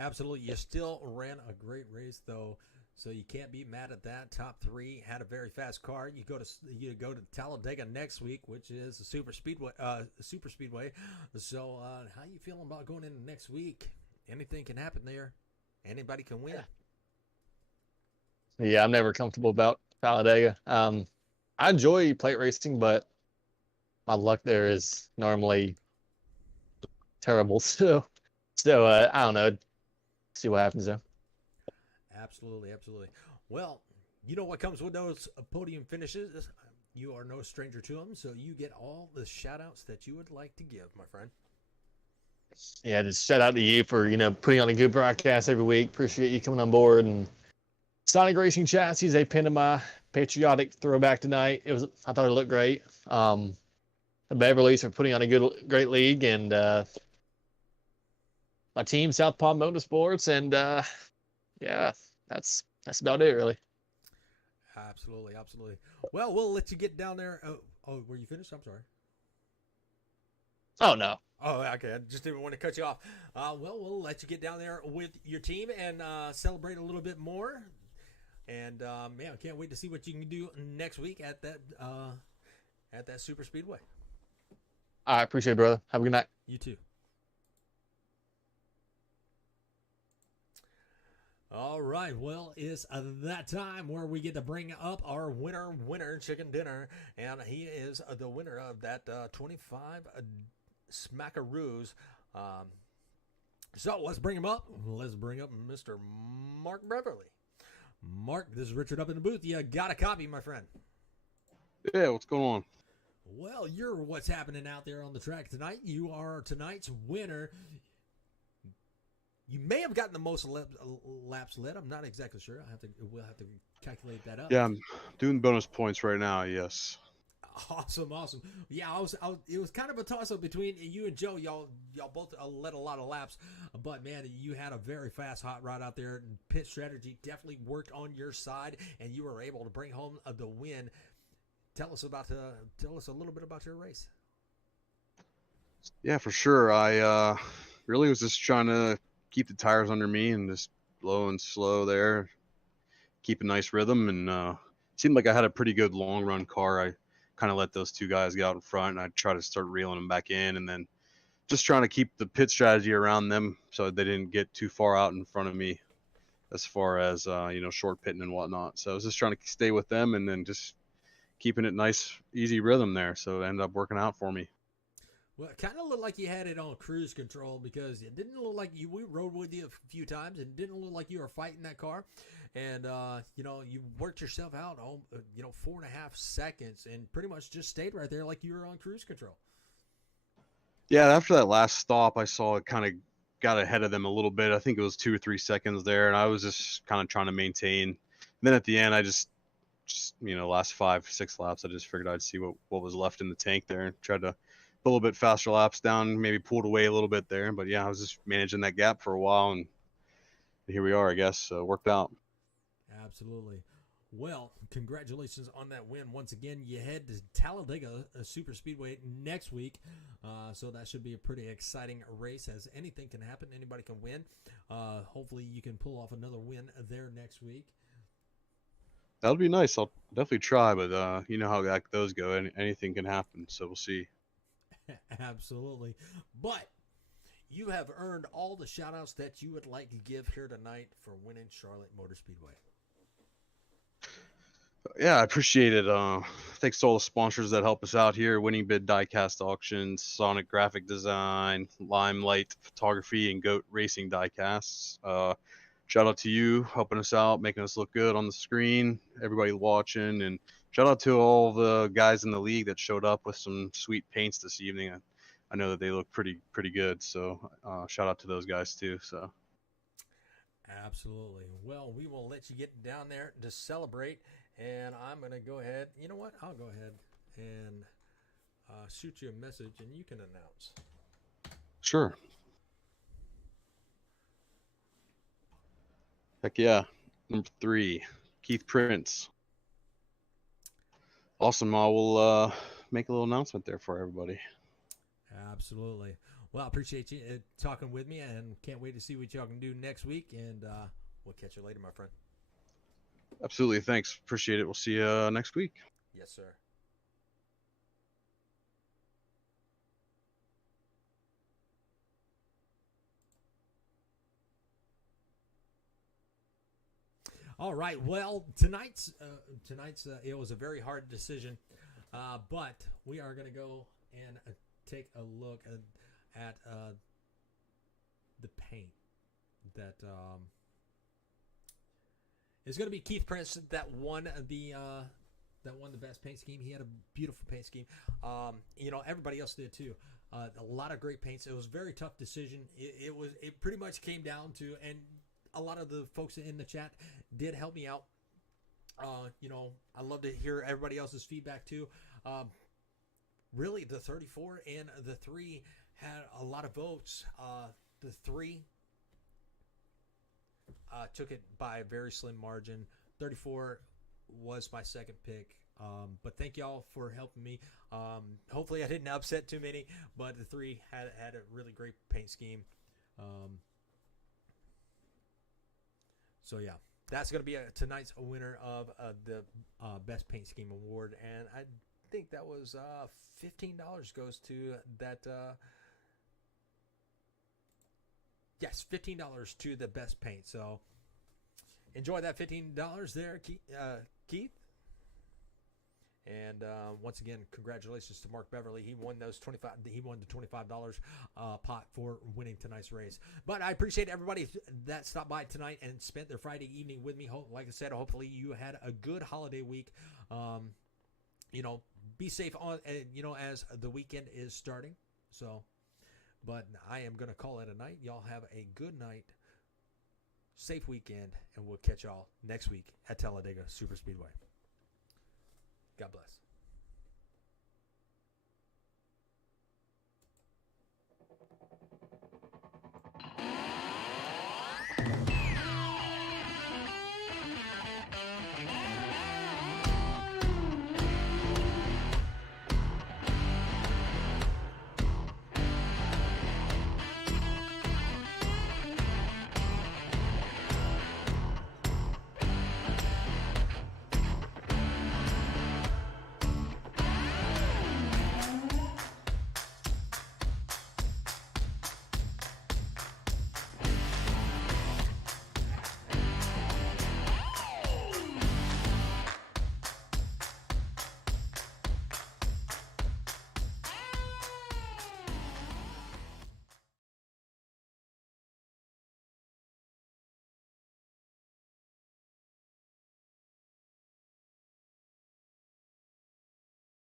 Absolutely. You still ran a great race, though. So you can't be mad at that. Top 3 had a very fast car. You go to Talladega next week, which is a super speedway. So how you feeling about going into next week? Anything can happen there. Anybody can win. Yeah, I'm never comfortable about Talladega. I enjoy plate racing, but my luck there is normally terrible. So I don't know. See what happens there. Absolutely, absolutely. Well, you know what comes with those podium finishes. You are no stranger to them, so you get all the shout-outs that you would like to give, my friend. Yeah, just shout out to you for putting on a good broadcast every week. Appreciate you coming on board. And Sonic Racing Chassis, they pinned to my patriotic throwback tonight. I thought it looked great. The Beverleys are putting on a great league, and my team, Southpaw Motorsports, and yeah, that's about it, really. Absolutely, absolutely. Well, we'll let you get down there. Oh, were you finished? I'm sorry. Oh no. Oh, okay. I just didn't want to cut you off. Well, we'll let you get down there with your team and celebrate a little bit more. And man, I can't wait to see what you can do next week at that super speedway. I appreciate it, brother. Have a good night. You too. All right, well, it's that time where we get to bring up our winner chicken dinner, and he is the winner of that 25 smackaroos. So let's bring him up. Let's bring up Mr. Mark Beverly. Mark, this is Richard up in the booth. You got a copy, my friend. Yeah, what's going on? Well, you're what's happening out there on the track tonight. You are tonight's winner. You may have gotten the most laps led. I'm not exactly sure. We'll have to calculate that up. Yeah, I'm doing bonus points right now. Yes. Awesome. Yeah, it was kind of a toss up between you and Joe. Y'all both led a lot of laps, but man, you had a very fast hot rod out there. And pit strategy definitely worked on your side, and you were able to bring home the win. Tell us a little bit about your race. Yeah, for sure. I really was just trying to keep the tires under me and just blow and slow there, keep a nice rhythm, and it seemed like I had a pretty good long run car. I kind of let those two guys get out in front, and I try to start reeling them back in, and then just trying to keep the pit strategy around them so they didn't get too far out in front of me as far as short pitting and whatnot. So I was just trying to stay with them and then just keeping it nice, easy rhythm there. So it ended up working out for me. Well, it kind of looked like you had it on cruise control because it didn't look like we rode with you a few times. It didn't look like you were fighting that car. And, you worked yourself out, 4.5 seconds and pretty much just stayed right there like you were on cruise control. Yeah, after that last stop, I saw it kind of got ahead of them a little bit. I think it was 2 or 3 seconds there, and I was just kind of trying to maintain. And then at the end, I just last 5-6 laps, I just figured I'd see what was left in the tank there and tried to a little bit faster laps down, maybe pulled away a little bit there. But yeah, I was just managing that gap for a while, and here we are, I guess. So it worked out. Absolutely. Well, congratulations on that win. Once again, you head to Talladega Super Speedway next week. So that should be a pretty exciting race, as anything can happen. Anybody can win. Hopefully you can pull off another win there next week. That'll be nice. I'll definitely try, but you know how those go. Anything can happen, so we'll see. Absolutely. But you have earned all the shout-outs that you would like to give here tonight for winning Charlotte Motor Speedway. Yeah, I appreciate it. Thanks to all the sponsors that help us out here: Winning Bid Diecast Auctions, Sonic Graphic Design, Limelight Photography, and Goat Racing Diecasts. Shout out to you helping us out, making us look good on the screen, everybody watching, and shout out to all the guys in the league that showed up with some sweet paints this evening. I know that they look pretty good, so shout out to those guys too. So absolutely. Well, we will let you get down there to celebrate, and I'm going to go ahead. You know what? I'll go ahead and shoot you a message, and you can announce. Sure. Heck yeah. Number 3, Keith Prince. Awesome. I will make a little announcement there for everybody. Absolutely. Well, I appreciate you talking with me, and can't wait to see what y'all can do next week, and we'll catch you later, my friend. Absolutely. Thanks. Appreciate it. We'll see you next week. Yes, sir. All right. Well, tonight's it was a very hard decision, but we are going to go and take a look at the paint that is going to be Keith Prince that won the best paint scheme. He had a beautiful paint scheme. Everybody else did too. A lot of great paints. It was a very tough decision. It pretty much came down to, and a lot of the folks in the chat did help me out. I love to hear everybody else's feedback too. Really, the 34 and the 3 had a lot of votes. The 3 took it by a very slim margin. 34 was my second pick. But thank y'all for helping me. Hopefully I didn't upset too many, but the 3 had a really great paint scheme. So yeah, that's going to be tonight's winner of the Best Paint Scheme Award. And I think that was $15 goes to that. Yes, $15 to the best paint. So enjoy that $15 there, Keith. And once again, congratulations to Mark Beverly. He won those He won the $25 pot for winning tonight's race. But I appreciate everybody that stopped by tonight and spent their Friday evening with me. Like I said, hopefully you had a good holiday week. Be safe on as the weekend is starting. So, but I am going to call it a night. Y'all have a good night, safe weekend, and we'll catch y'all next week at Talladega Super Speedway. God bless.